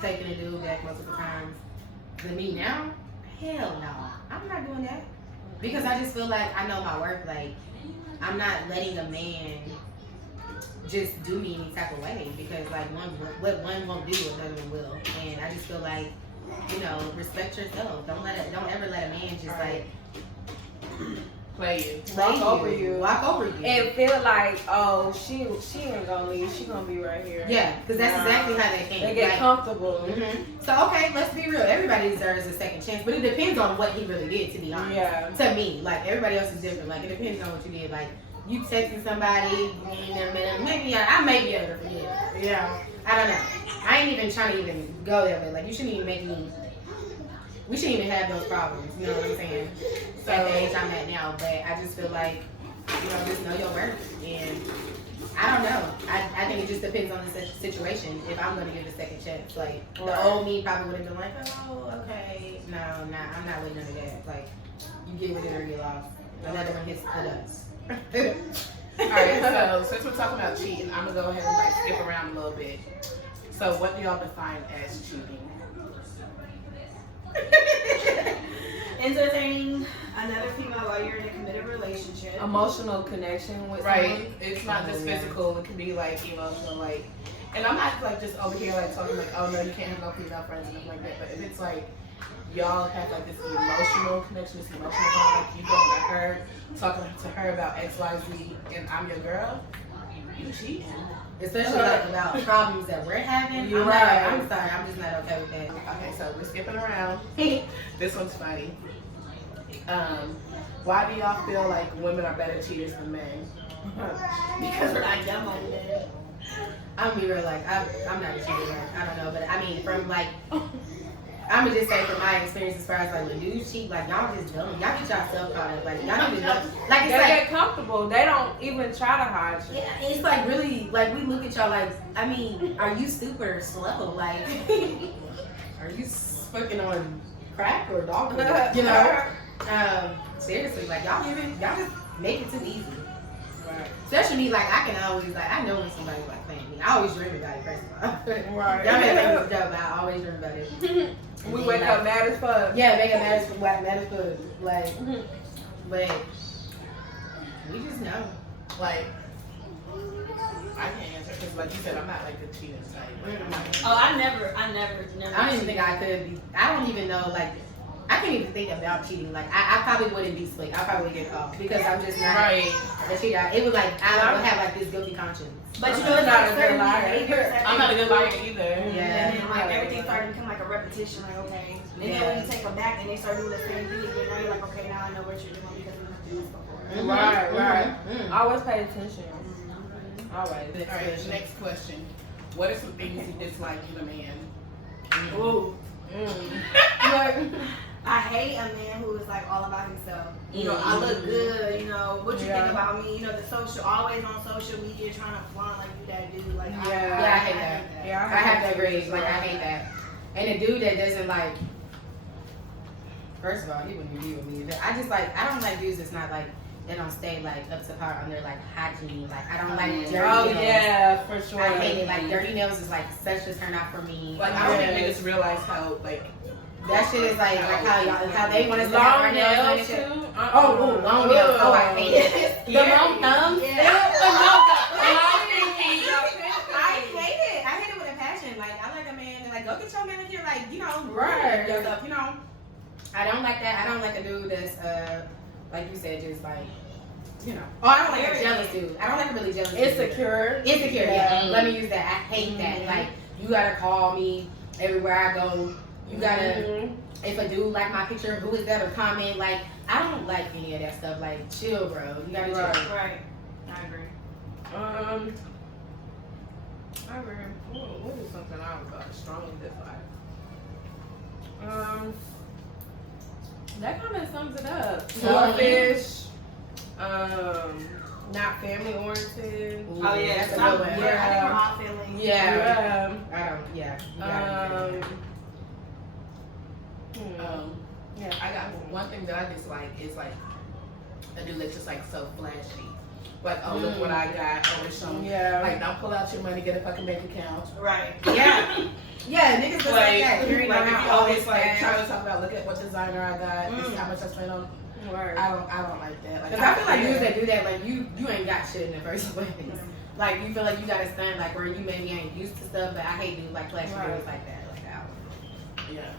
taking a dude back multiple times. But me now, hell no, I'm not doing that because I just feel like I know my worth. Like I'm not letting a man just do me any type of way because like what one won't do, another one will. And I just feel like, you know, respect yourself. Don't ever let a man just like play you. walk over you. Walk over you. And feel like, oh, she ain't gonna leave. She gonna be right here. Yeah, because that's exactly how they think. They get like, comfortable. So, okay, let's be real. Everybody deserves a second chance, but it depends on what he really did, to be honest. Yeah. To me, like, everybody else is different. Like, it depends on what you did. Like, you texting somebody, maybe I may be able to forgive. Yeah. I don't know. I ain't even trying to even go that way. Like, you shouldn't even make me. We shouldn't even have those problems. You know what I'm saying? So, at the age I'm at now, but I just feel like, just know your worth. And I don't know. I think it just depends on the situation. If I'm gonna give a second chance, like the old me probably would have been like, oh, okay, no, I'm not with none of that. Like, you get with it or get lost. Another one hits the dust. Alright, so since we're talking about cheating, I'm gonna go ahead and like skip around a little bit. So what do y'all define as cheating? Entertaining another female while you're in a committed relationship. Emotional connection with Right. someone. It's not just physical, it can be like emotional, like, and I'm not like just over here like talking like, oh no, you can't have no female friends and stuff like that, but if it's like y'all have like this emotional connection, this emotional bond, like you going to her, talking to her about XYZ, and I'm your girl, you cheating. Especially like about problems that we're having. You're I'm right. I'm sorry, I'm just not okay with that. Okay, so we're skipping around. This one's funny. Why do y'all feel like women are better cheaters than men? Because we're not dumb like that. I'm gonna be real, like I'm not a cheater. I don't know, but I mean from like I'm gonna just say from my experience as far as like when dudes cheat, like y'all just dumb. Y'all get yourself caught up. Like y'all don't even know. Like They it's like get comfortable. They don't even try to hide you. yeah, it's like really like we look at y'all like I mean, are you stupid or slow? Like are you fucking on crack or dog food? You know? Seriously, like y'all just make it too easy. Right. Especially me, like I can always like I know when somebody's like playing me. I always dream about it first of all. Right. Y'all may think it's dope, but I always dream about it. We wake up mad as fuck. Yeah, they got mad as fuck. Like, but we just know. Like, I can't answer because, like you said, I'm not like the cheating type. Like, I'm not- Oh, I never. I don't even think I could be. I don't even know. Like, I can't even think about cheating. Like, I probably wouldn't be slick. I probably would get caught because I'm just not Right. a cheater. It was like I would have like this guilty conscience. But you I'm know, it's not like a good certain liar. behaviors that I'm they not a good do, liar either. Yeah. And then like everything started to become like a repetition. Like okay, and then when you take them back and they start doing the same thing, then now you're like okay, now I know what you're doing because we've done this before. Right. Mhm. Always pay attention. Always. All right, next question. What are some things you dislike in a man? Ooh. Like, I hate a man who is like all about himself. You know, I look good. You know, what you think about me? You know, the social, always on social media trying to flaunt like you that dude. Like, Yeah, I hate that. Yeah, I have to agree. Like, I hate that. And a dude that doesn't like, first of all, he wouldn't be with me. I just like, I don't like dudes that's not like, they don't stay like up to par on their like hygiene. Like, I don't like dirty oh nails. yeah, for sure. I hate it. Like, dirty nails is like such a turn off for me. Like, I don't think niggas realize how, like, that shit is like how they want us to have our Long nails nails and shit. too. Oh, long nails. Oh, I hate it. The long thumbs. I hate it. I hate it with a passion. Like, I like a man and like, go get your manicure. Like, you know, Right. yourself. You know, I don't like that. I don't like a dude that's like you said, just like, you know. Oh, I don't like a jealous dude. I don't like a really jealous dude. Insecure. Insecure. Yeah. Let me use that. I hate that. Mhm. Like, you gotta call me everywhere I go. You gotta. If a dude like my picture, who is that? Or comment. Like, I don't like any of that stuff. Like, chill, bro. You gotta chill. Right. I agree. I agree. What is something I would strongly dislike? That kind of sums it up. Selfish. Not family oriented. Oh yeah, that's a some, good one. yeah. I think we're all feeling. Yeah. I don't. Yeah. You gotta Yeah, I got one thing that I dislike is like a dude that's just like so flashy. Like, oh, look what I got. Oh, it's showing. Yeah. Like, don't pull out your money, get a fucking bank account. Right. Yeah. Yeah, niggas just like that. You're Like, if you always like fast. trying to talk about, look at what designer I got, this is how much I spent on. Word. I don't like that. Like, Cause I feel like dudes that do that, like you ain't got shit in the first place. Like you feel like you gotta stand like where you maybe ain't used to stuff, but I hate dudes like flashy dudes like that. Like I don't know. Yeah.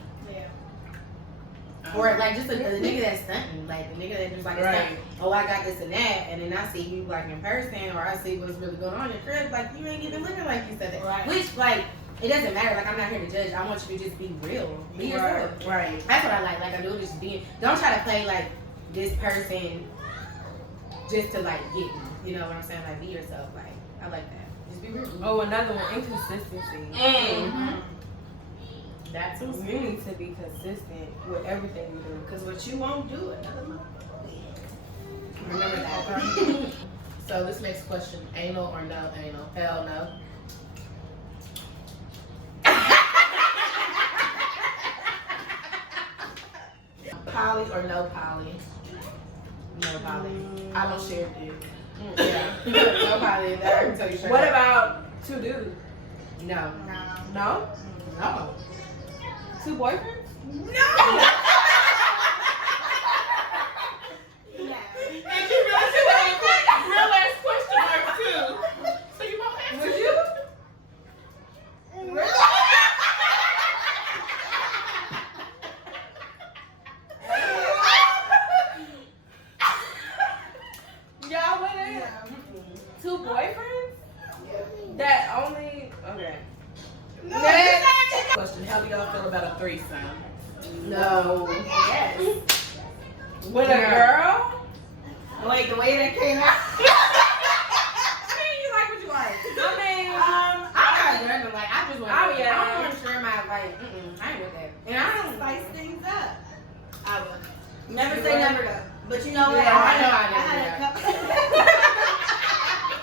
Yeah. Or like just a nigga that's stunting, like a nigga that just like Right. oh I got this and that, and then I see you like in person, or I see what's really going on in your crib, like you ain't even looking like you said that. Right. Which like it doesn't matter. Like I'm not here to judge. I want you to just be real, be yourself. Right. That's what I like. Like I do just being. Don't try to play like this person just to like get me. You know what I'm saying? Like be yourself. Like I like that. Just be real. Oh, another one, inconsistency. Mm-hmm. That's You need to be consistent with everything you do. Because what you won't do, another month. remember that. So this next question, anal or no anal? Hell no. Poly or no poly? No poly. I don't share dick. Yeah. No poly. That I can tell you straight What up. about two dudes? No. No? No. Two boyfriends? No. And you really should have a real ass question mark too. So you won't answer. Would you? Y'all wouldn't? Two boyfriends? That only, okay. Question: how do y'all feel about a threesome? No. Yes. With a girl? Wait, the way that came out. I mean, you like what you like. I mean, I'm not judging. Like I just want. Oh, yeah. I don't want to share my like. I ain't with that. And I don't Spice things up. I would. Never You say would? never though. But you know what? Yeah, I know I I had a didn't couple.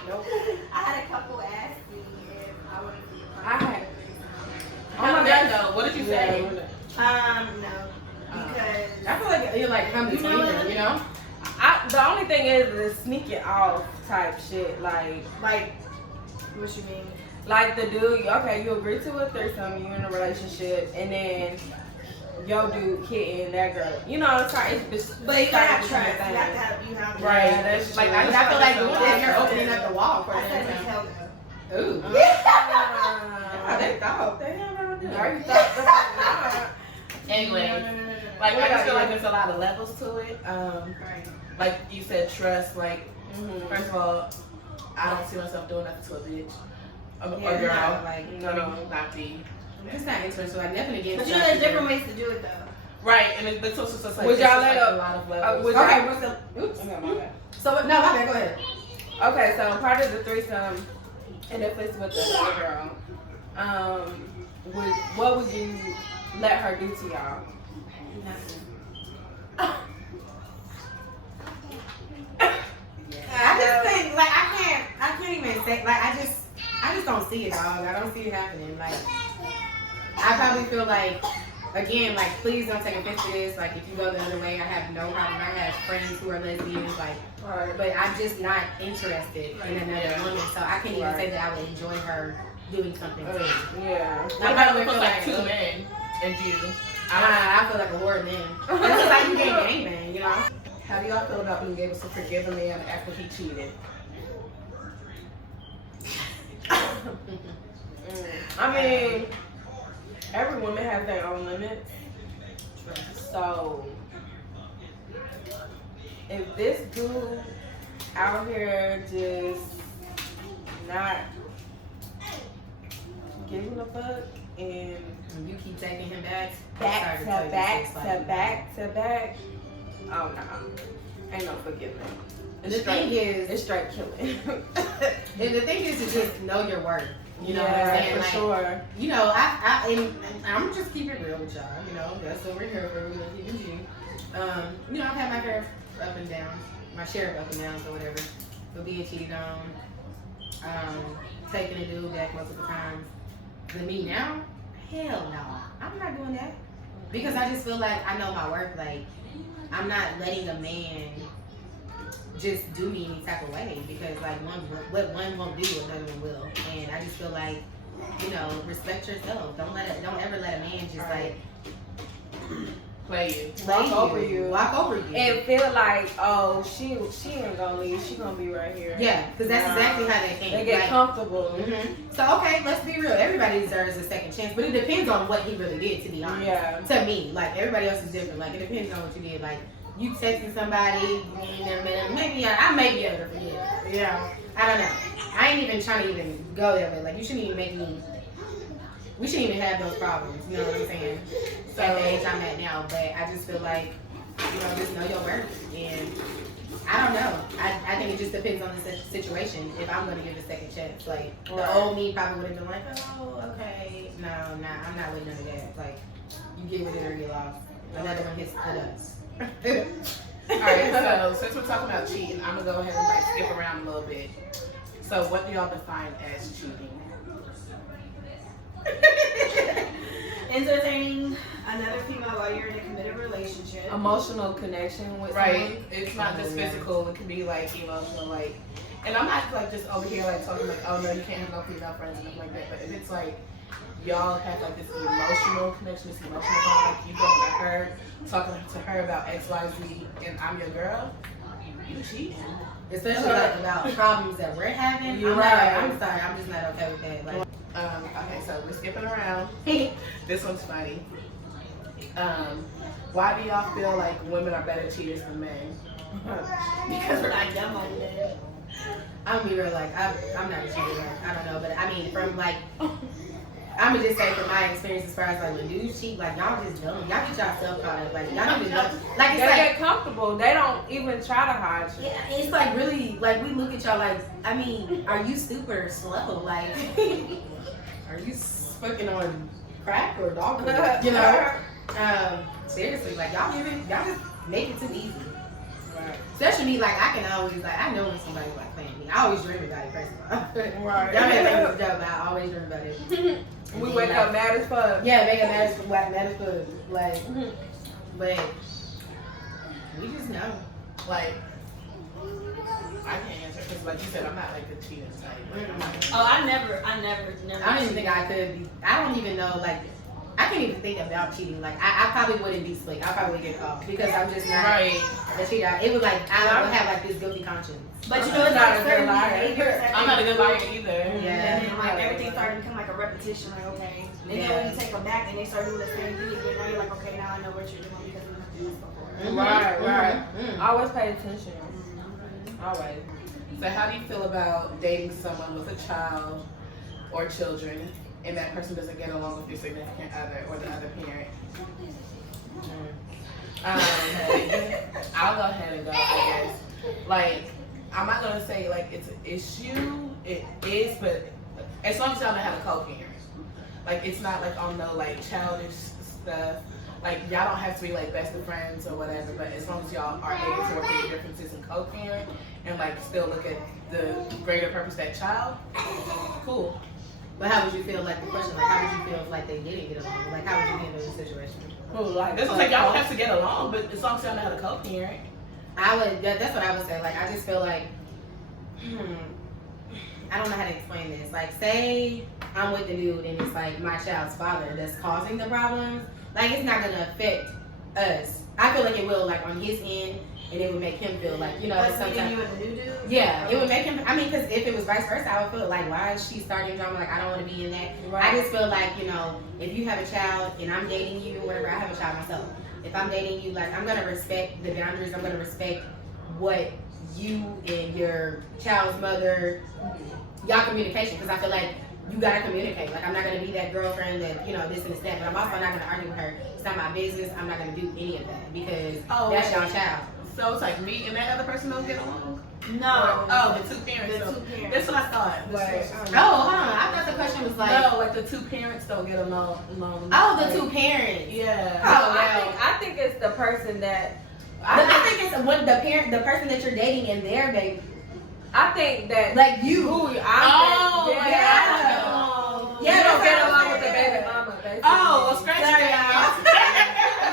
Nope. I had a couple ask me if I wanted to be a I part. had. How did that go? What did you say? No. Because I feel like you're like come between them. You know. The only thing is the sneak it off type shit. Like what you mean? Like the dude, okay, you agree to a threesome, you in a relationship, and then your dude hitting that girl. You know, it's like it's But you gotta have starting trust. to You be a have to thing. have you have to Right, have that's Like true. I feel like doing that, you're Yeah. opening up the wall for I said them. hell no. Ooh. Ah. They thought. They never do. Are you thought Anyway, No. like I just feel like there's a lot of levels to it. Right. Like you said, trust. Like Mhm. first of all, I don't see myself doing nothing to a bitch. A Yeah, girl. like No. I mean, not me. it's not interesting. Like definitely get. But you know, there's different ways to do it though. Right, and it's also just like Would it's y'all just, let like, a- a lot of levels. would Okay, y'all- what's the? Oops. Okay, my bad. So no, my bad. Go ahead. Okay, so part of the threesome, and if it's with another girl, what would you let her do to y'all? I just think like I can't even say like I just don't see it, dog. I don't see it happening. Like I probably feel like again, like please don't take offense to this. Like if you go the other way, I have no problem. I have friends who are lesbians, like but I'm just not interested in another woman. So I can't even say that I would enjoy her doing something to me. Yeah. What about if it's like two men and you? I feel like a whore then. It's just like you getting gangbang, you know? How do y'all feel about being able to forgive a man after he cheated? I mean, every woman has their own limits. So, if this dude out here just not giving a fuck and You keep taking him back back to back, oh no, ain't no forgiving. The thing is, It's straight killing. and the thing is to just know your worth. You know what I'm Yeah, saying? for Like, sure. You know, and I'm just keeping it real with y'all. You know, that's what we're here for. We're gonna keep it G. You know, I've had my fair up and down, my share of up and downs or whatever. But being cheated on, taking a dude back multiple times. But me now, hell no, I'm not doing that because I just feel like I know my worth. Like I'm not letting a man just do me any type of way because like what one won't do, another one will. And I just feel like, you know, respect yourself. Don't ever let a man just like play you. walk over you. Walk over you. And feel like, oh, she ain't gonna leave. She gonna be right here. Yeah, because that's exactly how they think. They get comfortable. Mm-hmm. So, okay, let's be real. Everybody deserves a second chance, but it depends on what he really did, to be honest. Yeah. To me, like, everybody else is different. Like, it depends on what you did. Like, you texting somebody, maybe I may be able to forget. Yeah. I don't know. I ain't even trying to even go that way. Like, you shouldn't even make me. We shouldn't even have those problems. You know what I'm saying? So, at the age I'm at now, but I just feel like, just know your worth. And I don't know. I think it just depends on the situation. If I'm gonna give a second chance, like the old me probably would have been like, oh, okay, no, I'm not with none of that. Like, you get with it or get lost. Another one hits the dust. Alright, so since we're talking about cheating, I'm gonna go ahead and like skip around a little bit. So what do y'all define as cheating? Entertaining another female while you're in a committed relationship. Emotional connection with Right. someone. It's not just physical, it can be like emotional, like, and I'm not like just over here like talking like, oh no, you can't have no female friends and stuff like that. But if it's like y'all have like this emotional connection, this emotional bond, like you going to her, talking to her about X, Y, Z, and I'm your girl, you cheating. Especially like about problems that we're having. You're I'm right. I'm sorry, I'm just not okay with that. Like, Okay, so we're skipping around. This one's funny. Why do y'all feel like women are better cheaters than men? Because we're not dumb on that. I'm gonna be real, like I'm not a cheater. Like, I don't know, but I mean from like I'm gonna just say from my experience as far as like when dudes cheat, like y'all just dumb. Y'all get yourself caught up. Like y'all even know. Like They it's like get comfortable. They don't even try to hide you. yeah, it's like really like we look at y'all like I mean, are you stupid or slow? Like are you fucking on crack or dog food? You know? Seriously, like y'all just make it too easy. Right. Especially me, like I can always like I know when somebody's like playing me. I always dream about it first of all. Right. Y'all may think it's dope, but I always dream about it. We wake up mad as fuck. Yeah, make it mad as fuck. Like, but we just know. Like, I can't answer because, like you said, I'm not like the cheating type. Like, Oh, I never. I don't even think I could be. I don't even know. Like, I can't even think about cheating. Like, I probably wouldn't be slick. I probably would get caught because I'm just not right. a cheater. It was like I would have like this guilty conscience. But you know, it's not like a good certain liar. behaviors. I'm not a good liar either. Yeah. And then like everything started to become like a repetition. Like okay, and then when you take them back and they start doing the same thing again, now you're like okay, now I know what you're doing because we've done this before. Right. Mm-hmm. Always pay attention. Always. So how do you feel about dating someone with a child or children and that person doesn't get along with your significant other or the other parent? I'll go ahead and go, I guess. Like, I'm not going to say, like, it's an issue. It is, but as long as y'all don't have a co-parent. Like, it's not, like, on no, like, childish stuff. Like, y'all don't have to be, like, best of friends or whatever, but as long as y'all are able to work out your differences and co-parent and, like, still look at the greater purpose of that child, cool. But how would you feel? Like the question, like how would you feel if like they didn't get along? Like how would you handle the situation? Like, It's like y'all don't have to get along, but as long as y'all know how to co-parent. I would. That's what I would say. Like I just feel like, I don't know how to explain this. Like say I'm with the dude and it's like my child's father that's causing the problems. Like it's not gonna affect us. I feel like it will, like on his end, and it would make him feel like sometimes. You and the new dude. Yeah, it would make him. I mean, because if it was vice versa, I would feel like, why is she starting drama? Like, I don't want to be in that. Right. I just feel like, if you have a child and I'm dating you or whatever, I have a child myself. If I'm dating you, like, I'm gonna respect the boundaries. I'm gonna respect what you and your child's mother, y'all communication. Because I feel like you gotta communicate. Like, I'm not gonna be that girlfriend that this and that. But I'm also not gonna argue with her. It's not my business. I'm not gonna do any of that because that's your child. So it's like me and that other person don't get along? No. Oh, the two parents. The So two parents. that's what I thought. Oh, hold on. I thought the question was like, No, like the two parents don't get along. oh, the two parents. Yeah. Oh, I think it's the person that. I think it's when the person that you're dating and their baby. I think that Like you. yeah. Yeah, You don't that's get what along I'm with the saying. baby mama. Basically. Oh, well, scratch Sorry, that.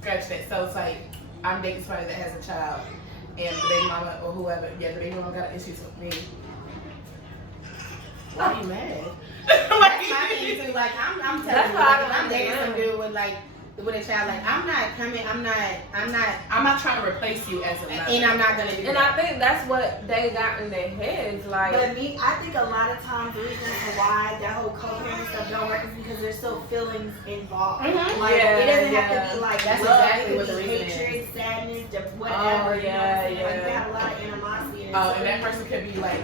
Scratch that. So it's like I'm dating somebody that has a child, and the baby mama or whoever, the baby mama got issues with me. Why are you mad? That's that's my thing too. Like I'm telling That's you, why like, I if I'm dating don't some dude with a child, like I'm not trying to replace you as a mother. and I'm not gonna do And that. I think that's what they got in their heads. Like, But I think a lot of times the reason for why that whole co-parent stuff don't work is because there's still feelings involved. Mhm. Like Yeah, it doesn't yeah. have to be like That's love, exactly it what could the be reason hatred, sadness, whatever. Oh, you know yeah, what I'm saying? Like yeah. you have a lot of animosity. Oh, and that person could be like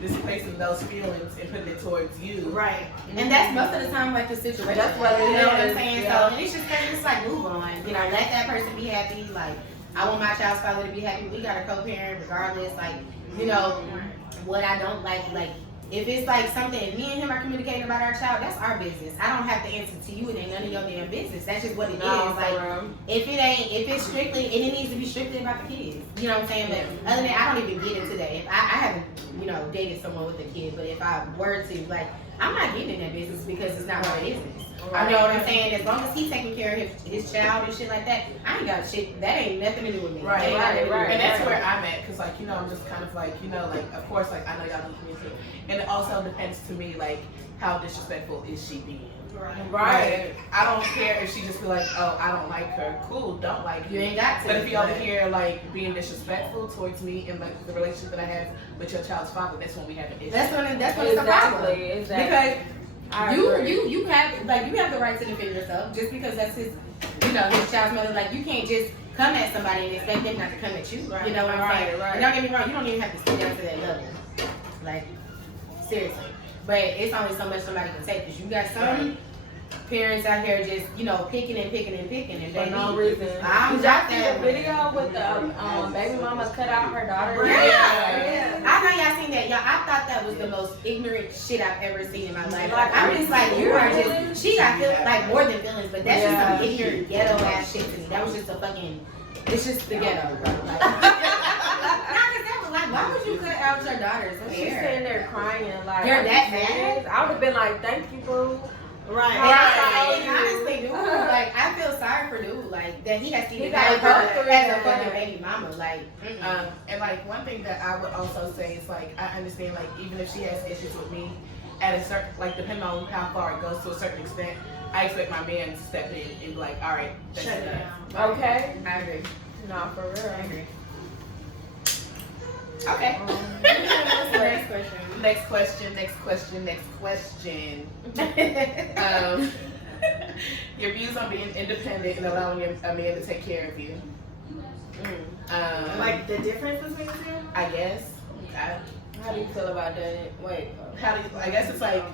displacing those feelings and putting it towards you. Right. And that's most of the time like the situation. That's what it you know what I'm is, saying? yeah. So and it's just like move on. You know, let that person be happy. Like I want my child's father to be happy. We got a co-parent regardless. Like, you know, what I don't like if it's like something, if me and him are communicating about our child, that's our business. I don't have to answer to you. It ain't none of your damn business. That's just what it is. Like, if it's strictly, and it needs to be strictly about the kids. You know what I'm saying? But other than that, I don't even get into that. If I haven't, dated someone with a kid, but if I were to, like, I'm not getting in that business because it's not my business. I know what I'm saying? As long as he's taking care of his child and shit like that, I ain't got shit. That ain't nothing to do with me. Right. And that's where I'm at, because like, I'm just kind of like, like, of course, like, I know y'all don't communicate. And it also depends to me, like, how disrespectful is she being? Right. Like, I don't care if she just be like, oh, I don't like her. Cool, don't like her. You ain't got to. But if you over here, like, being disrespectful towards me and like the relationship that I have with your child's father, that's when we have an issue. That's when it's a problem. Exactly. Because you have the right to defend yourself just because that's his child's mother. Like you can't just come at somebody and expect them not to come at you. Right. You know what I'm saying? Right. And don't get me wrong, you don't even have to sit down to that level. Like seriously. But it's only so much somebody can take because you got some parents out here just picking and For no reason. I'm Did y'all not see that the way. video with the baby mama cut out her daughter? Yeah. I know y'all seen that. Y'all, I thought that was the most ignorant shit I've ever seen in my life. Like, I'm just like, you are just, she got like more than feelings, but that's just some ignorant ghetto ass shit to me. That was just it's just the ghetto, bro. Like, like, why would you cut out your daughter's hair? She's sitting there crying like, You're that mad? I would have been like, thank you, boo. Right. And honestly, dude, like I feel sorry for dude, like that he has to even have her as a fucking baby mama, like. And like one thing that I would also say is like I understand like even if she has issues with me, at a certain depending on how far it goes to a certain extent, I expect my man to step in and be like, all right, that's Shut it enough. down. Okay. I agree. No, for real. I agree. Okay. Next question. Next question. Your views on being independent and allowing a man to take care of you. Like the difference between the two? I guess. How do you feel about that? Wait. I guess it's like.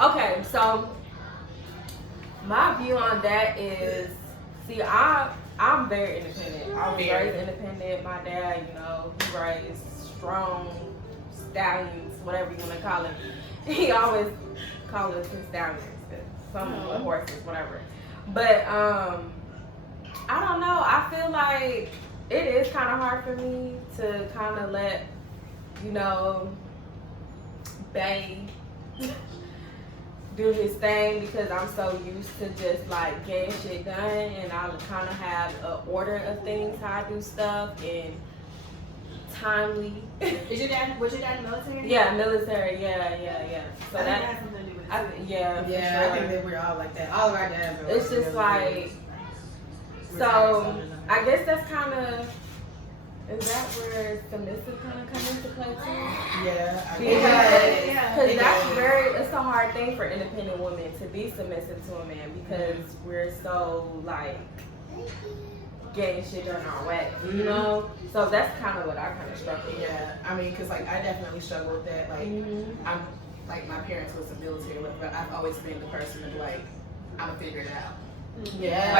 Okay, so my view on that is, see, I'm very independent. I was raised independent. My dad, he raised strong stallions, whatever you want to call it. He always called us his stallions, some horses, whatever. But I don't know. I feel like it is kind of hard for me to kind of let, Bae do his thing because I'm so used to just like getting shit done, and I kind of have an order of things how I do stuff and timely. Was your dad in the military? Yeah, military. Yeah. So I that has something to do with it. I think that we're all like that. All of our dads are. It's just like, so I guess that's kind of. Is that where submissive kind of come into play too? Yeah. Because it's a hard thing for independent women to be submissive to a man because we're so like getting shit done our way, So that's kind of what I kind of struggle with. Yeah, I mean, because like I definitely struggle with that. Like I'm like my parents was in the military, but I've always been the person to be like I'm gonna figure it out. Yeah.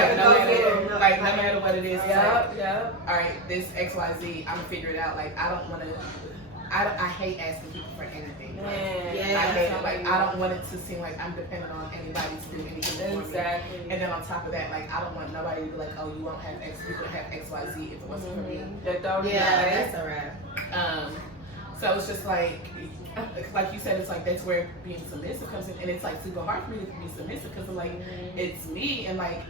Like no matter what it is. Yep. All right, this XYZ, I'm gonna figure it out. Like I don't want to. I hate asking people for anything. Man, I hate it. Like I don't want it to seem like I'm dependent on anybody to do anything for me. Exactly. And then on top of that, like I don't want nobody to be like, oh, you won't have you could have XYZ if it wasn't for me. That's alright. So it's just like you said, it's like that's where being submissive comes in, and it's like super hard for me to be submissive because I'm like it's me, and like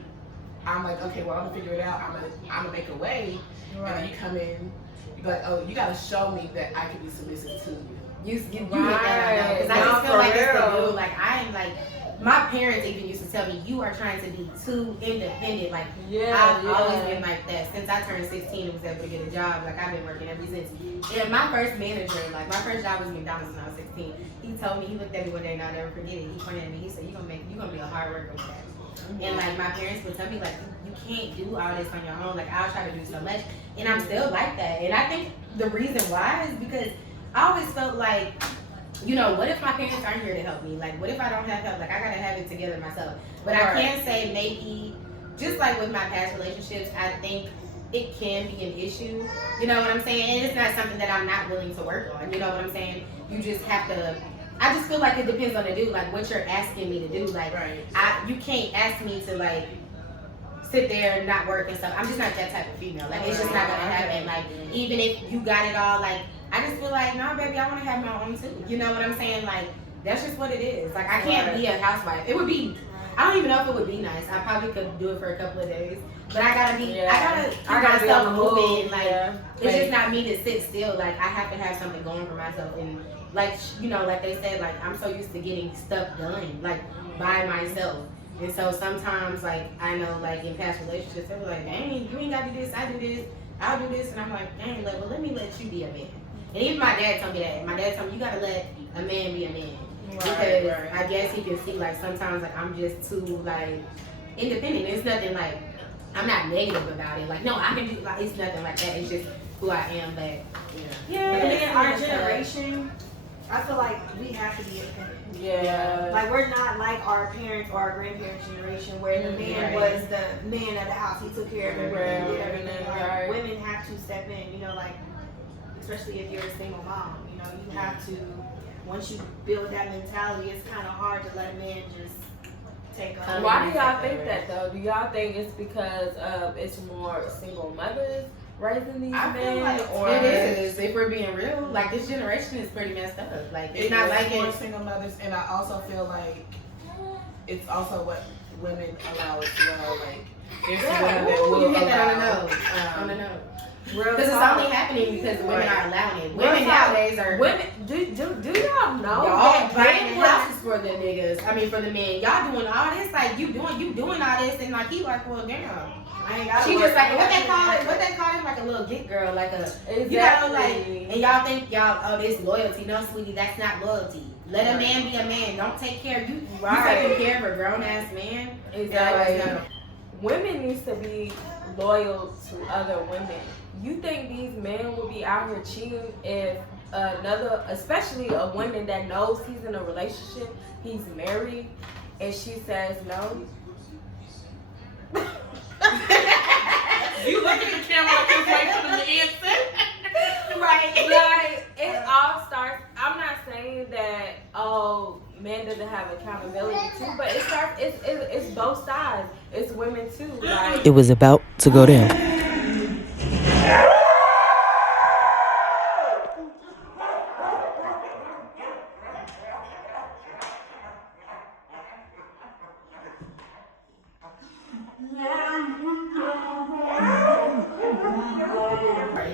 I'm like okay, well I'm gonna figure it out. I'm gonna make a way, and then you come in, you be like, oh, you gotta show me that I can be submissive to you. You hit that on though. Because I just feel like it's the dude. Like, I am like, my parents even used to tell me, you are trying to be too independent. Like, I've always been like that. Since I turned 16 and was able to get a job, like, I've been working ever since. And my first manager, like, my first job was McDonald's when I was 16. He told me, he looked at me one day and I'll never forget it. He pointed at me, he said, you're gonna be a hard worker with that. And like, my parents would tell me, like, you can't do all this on your own. Like, I'll try to do so much. And I'm still like that. And I think the reason why is because I always felt like, you know, what if my parents aren't here to help me? Like, what if I don't have help? Like, I gotta have it together myself. But I can say maybe, just like with my past relationships, I think it can be an issue. You know what I'm saying? And it's not something that I'm not willing to work on. You know what I'm saying? You just have to, I just feel like it depends on the dude, like what you're asking me to do. Like, you can't ask me to like sit there and not work and stuff. I'm just not that type of female. Like, it's just not gonna happen. Like, even if you got it all, like, I just feel like, no, baby, I want to have my own too. You know what I'm saying? Like, that's just what it is. Like, I can't be a housewife. It would be, I don't even know if it would be nice. I probably could do it for a couple of days, but I gotta be, I gotta be on the move. Like, it's just not me to sit still. Like, I have to have something going for myself. And like, you know, like they said, like, I'm so used to getting stuff done, like, by myself. And so sometimes, like, I know, like, in past relationships, they were like, dang, you ain't got to do this, I do this, I'll do this. And I'm like, dang, like, well, let me let you be a man. And even my dad told me that. My dad told me, you got to let a man be a man. Because I guess he can see, like, sometimes, like, I'm just too, like, independent. It's nothing, like, I'm not negative about it. Like, no, I can do, like, it's nothing like that. It's just who I am. But, but in our generation, I feel like we have to be independent. Yeah. Like, we're not like our parents or our grandparents' generation where the man was the man of the house. He took care of everything, did everything. Like, women have to step in, you know, like, especially if you're a single mom, you know, you have to, once you build that mentality, it's kind of hard to let a man just take over. Why do y'all think that, though? Do y'all think it's because it's more single mothers raising these men? Like or it is, if we're being real. Like, this generation is pretty messed up. Like, it's not like more it's single mothers, and I also feel like it's also what women allow as well. Like, there's women that will you hit allow. that on the nose. Because it's talk. only happening because women are allowing it. Women nowadays are women. Do y'all know y'all that buying houses for the niggas? I mean, for the men. Y'all doing all this, like, you doing all this, and like, he like, well, damn. I ain't got she just like what they call it, like a little get girl, like a you know, like, and y'all think y'all this loyalty. No, sweetie, that's not loyalty. Let a man be a man. Don't take care of you. You taking care of a grown ass man. Exactly. Women needs to be loyal to other women. You think these men will be out here cheating if another, especially a woman that knows he's in a relationship, he's married, and she says no? You look at the camera like you're waiting for the answer. Right. Like, it all starts, I'm not saying that, oh, men doesn't have accountability too, but it starts, it's both sides. It's women too. Like, It was about to go down.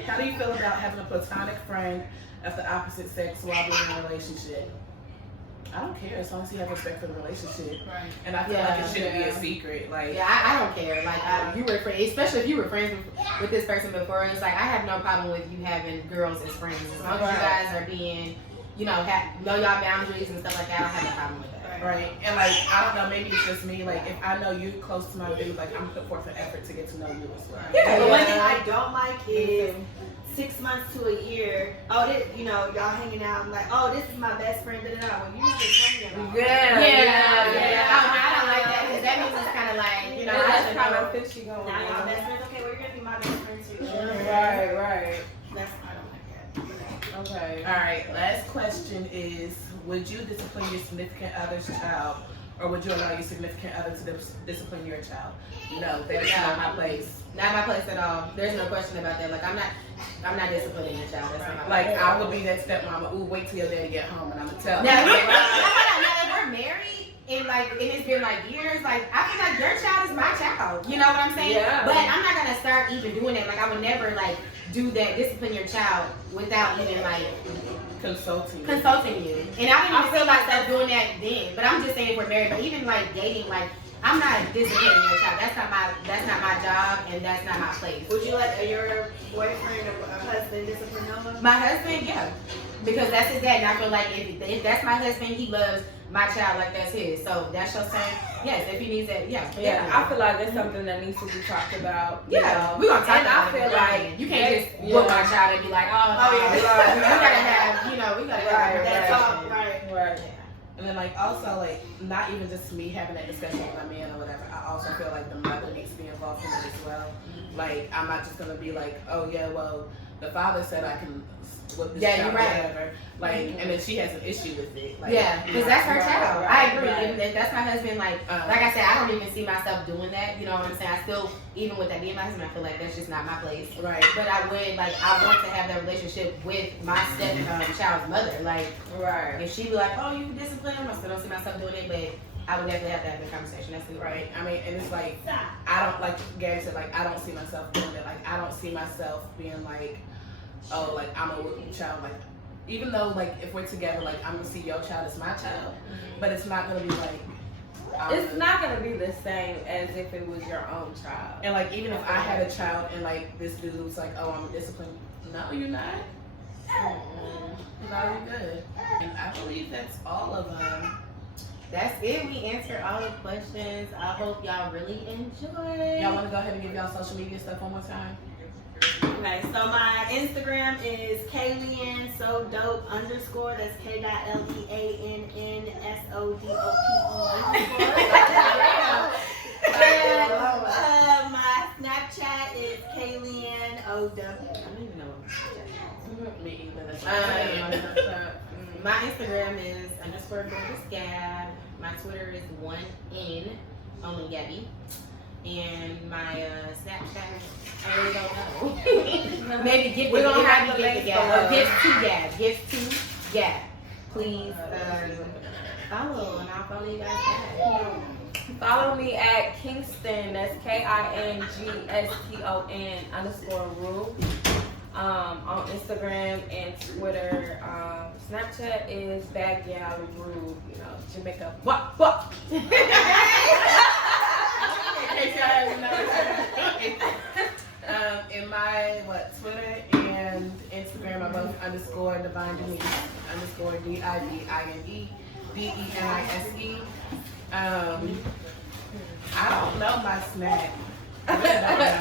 How do you feel about having a platonic friend of the opposite sex while being in a relationship? I don't care as long as you have respect for the relationship. Right. And I feel like it shouldn't be a secret. Like, I don't care. Like, you were friends, especially if you were friends with this person before. It's like, I have no problem with you having girls as friends. As long as you guys are being, you know, know y'all boundaries and stuff like that, I don't have no problem with that. Right. And like, I don't know, maybe it's just me. Like, if I know you close to my dude, like, I'm put forth an effort to get to know you as well. Yeah. The one thing I don't like is 6 months to a year. Oh, this, you know, y'all hanging out. I'm like, oh, this is my best friend. Well, you never told me about. Yeah. I don't like that because that means it's kind of like, you know, that's kind of fishy going now y'all on. best friends. Okay, well, you're gonna be my best friend too. Right. I don't like that. Okay. All right. Last question is: would you discipline your significant other's child, or would you allow your significant other to discipline your child? No, that's not my place. Not my place at all. There's no question about that. Like, I'm not disciplining your child. That's not my Like, place. I would be that stepmama. Ooh, wait till your daddy get home and I'm gonna tell him. Now, if we're married and it's been like years, like, I feel like your child is my child. You know what I'm saying? Yeah. But I'm not gonna start even doing that. Like, I would never like do that, discipline your child without even like consulting you. And I didn't even feel myself doing that then. But I'm just saying if we're married, but even like dating, like I'm not disciplining your child. That's not my job, and that's not my place. Would you let your boyfriend or husband discipline Nova? My husband, yeah, because that's his dad, and I feel like if that's my husband, he loves my child like that's his. So that's your son. Yes, if he needs that, yeah. Yeah, I feel like that's something that needs to be talked about. Yeah, we're gonna talk and about I feel it. like You can't just whoop my child and be like, oh yeah, we gotta have, we gotta have that talk. Right. And then like also like not even just me having that discussion with my man or whatever. I also feel like the mother needs to be involved in it as well. Like I'm not just gonna be like, oh yeah, well the father said I can whip this child or whatever. Like and then she has an issue with it. Like, yeah, because that's her child. I agree. Right. Even if that's my husband, like I said, I don't even see myself doing that. You know what I'm saying? I still, even with that being my husband, I feel like that's just not my place. Right. But I would like I want to have that relationship with my step child's mother. Like Right. if she be like, oh, you can discipline him, I still don't see myself doing it, but I would definitely have to have the conversation. That's the Right. I mean, and it's like I don't like Gary said, like I don't see myself doing it. Like I don't see myself being like, oh, like I'm a whipping child. Like even though like if we're together, like I'm gonna see your child as my child, but it's not gonna be like. It's not gonna be the same as if it was your own child. And like even if I had a child and like this dude was like, oh, I'm disciplined. No, you're not. No, you're good. And I believe that's all of them. That's it. We answered all the questions. I hope y'all really enjoyed. Y'all want to go ahead and give y'all social media stuff one more time? Okay, so my Instagram is KLeannSoDope_. That's KLeannSoDope_. And my Snapchat is KLeannOW. I don't even know. Me either. My Instagram is _gorgeousgab. My Twitter is 1N, only Gabby. And my Snapchat, I really don't know. Maybe We're gonna have the gift links Gab. below. Gift to Gab. Please follow, and I'll follow you guys back. Follow me at Kingston. That's KINGSTON_Rue. On Instagram and Twitter. Snapchat is BagYalRue. Jamaica. What? In my Twitter and Instagram, I'm both _Divine Denise _DIVINEDENISE. I don't know my snack. I really don't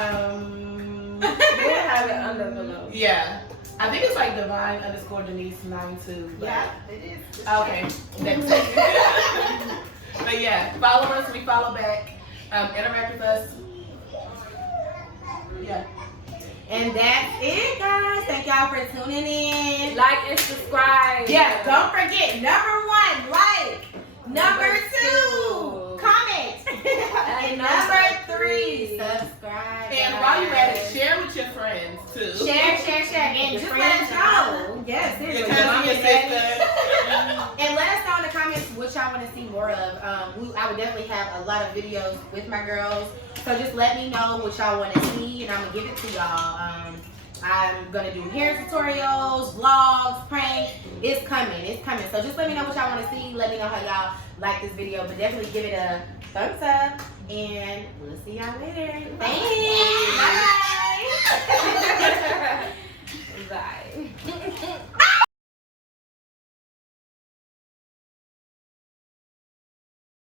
remember. We'll have it under below. Yeah. I think it's like Divine _Denise92. Yeah, it is. Okay. That's it. But yeah, follow us, we follow back. Interact with us. Yeah. And that's it, guys. Thank y'all for tuning in. Like and subscribe. Yeah, don't forget, number 1, like. Number 2, comment. And number 3, subscribe. And while you're at it, share with your friends too. Share. And just let us know. Yes, Your seriously. cousin, your sister. And let us know in the comments what y'all want to see more of. I would definitely have a lot of videos with my girls. So just let me know what y'all want to see, and I'm going to give it to y'all. I'm going to do hair tutorials, vlogs, pranks. It's coming. So just let me know what y'all want to see. Let me know how y'all like this video. But definitely give it a thumbs up. And we'll see y'all later. Thanks. Bye. Bye.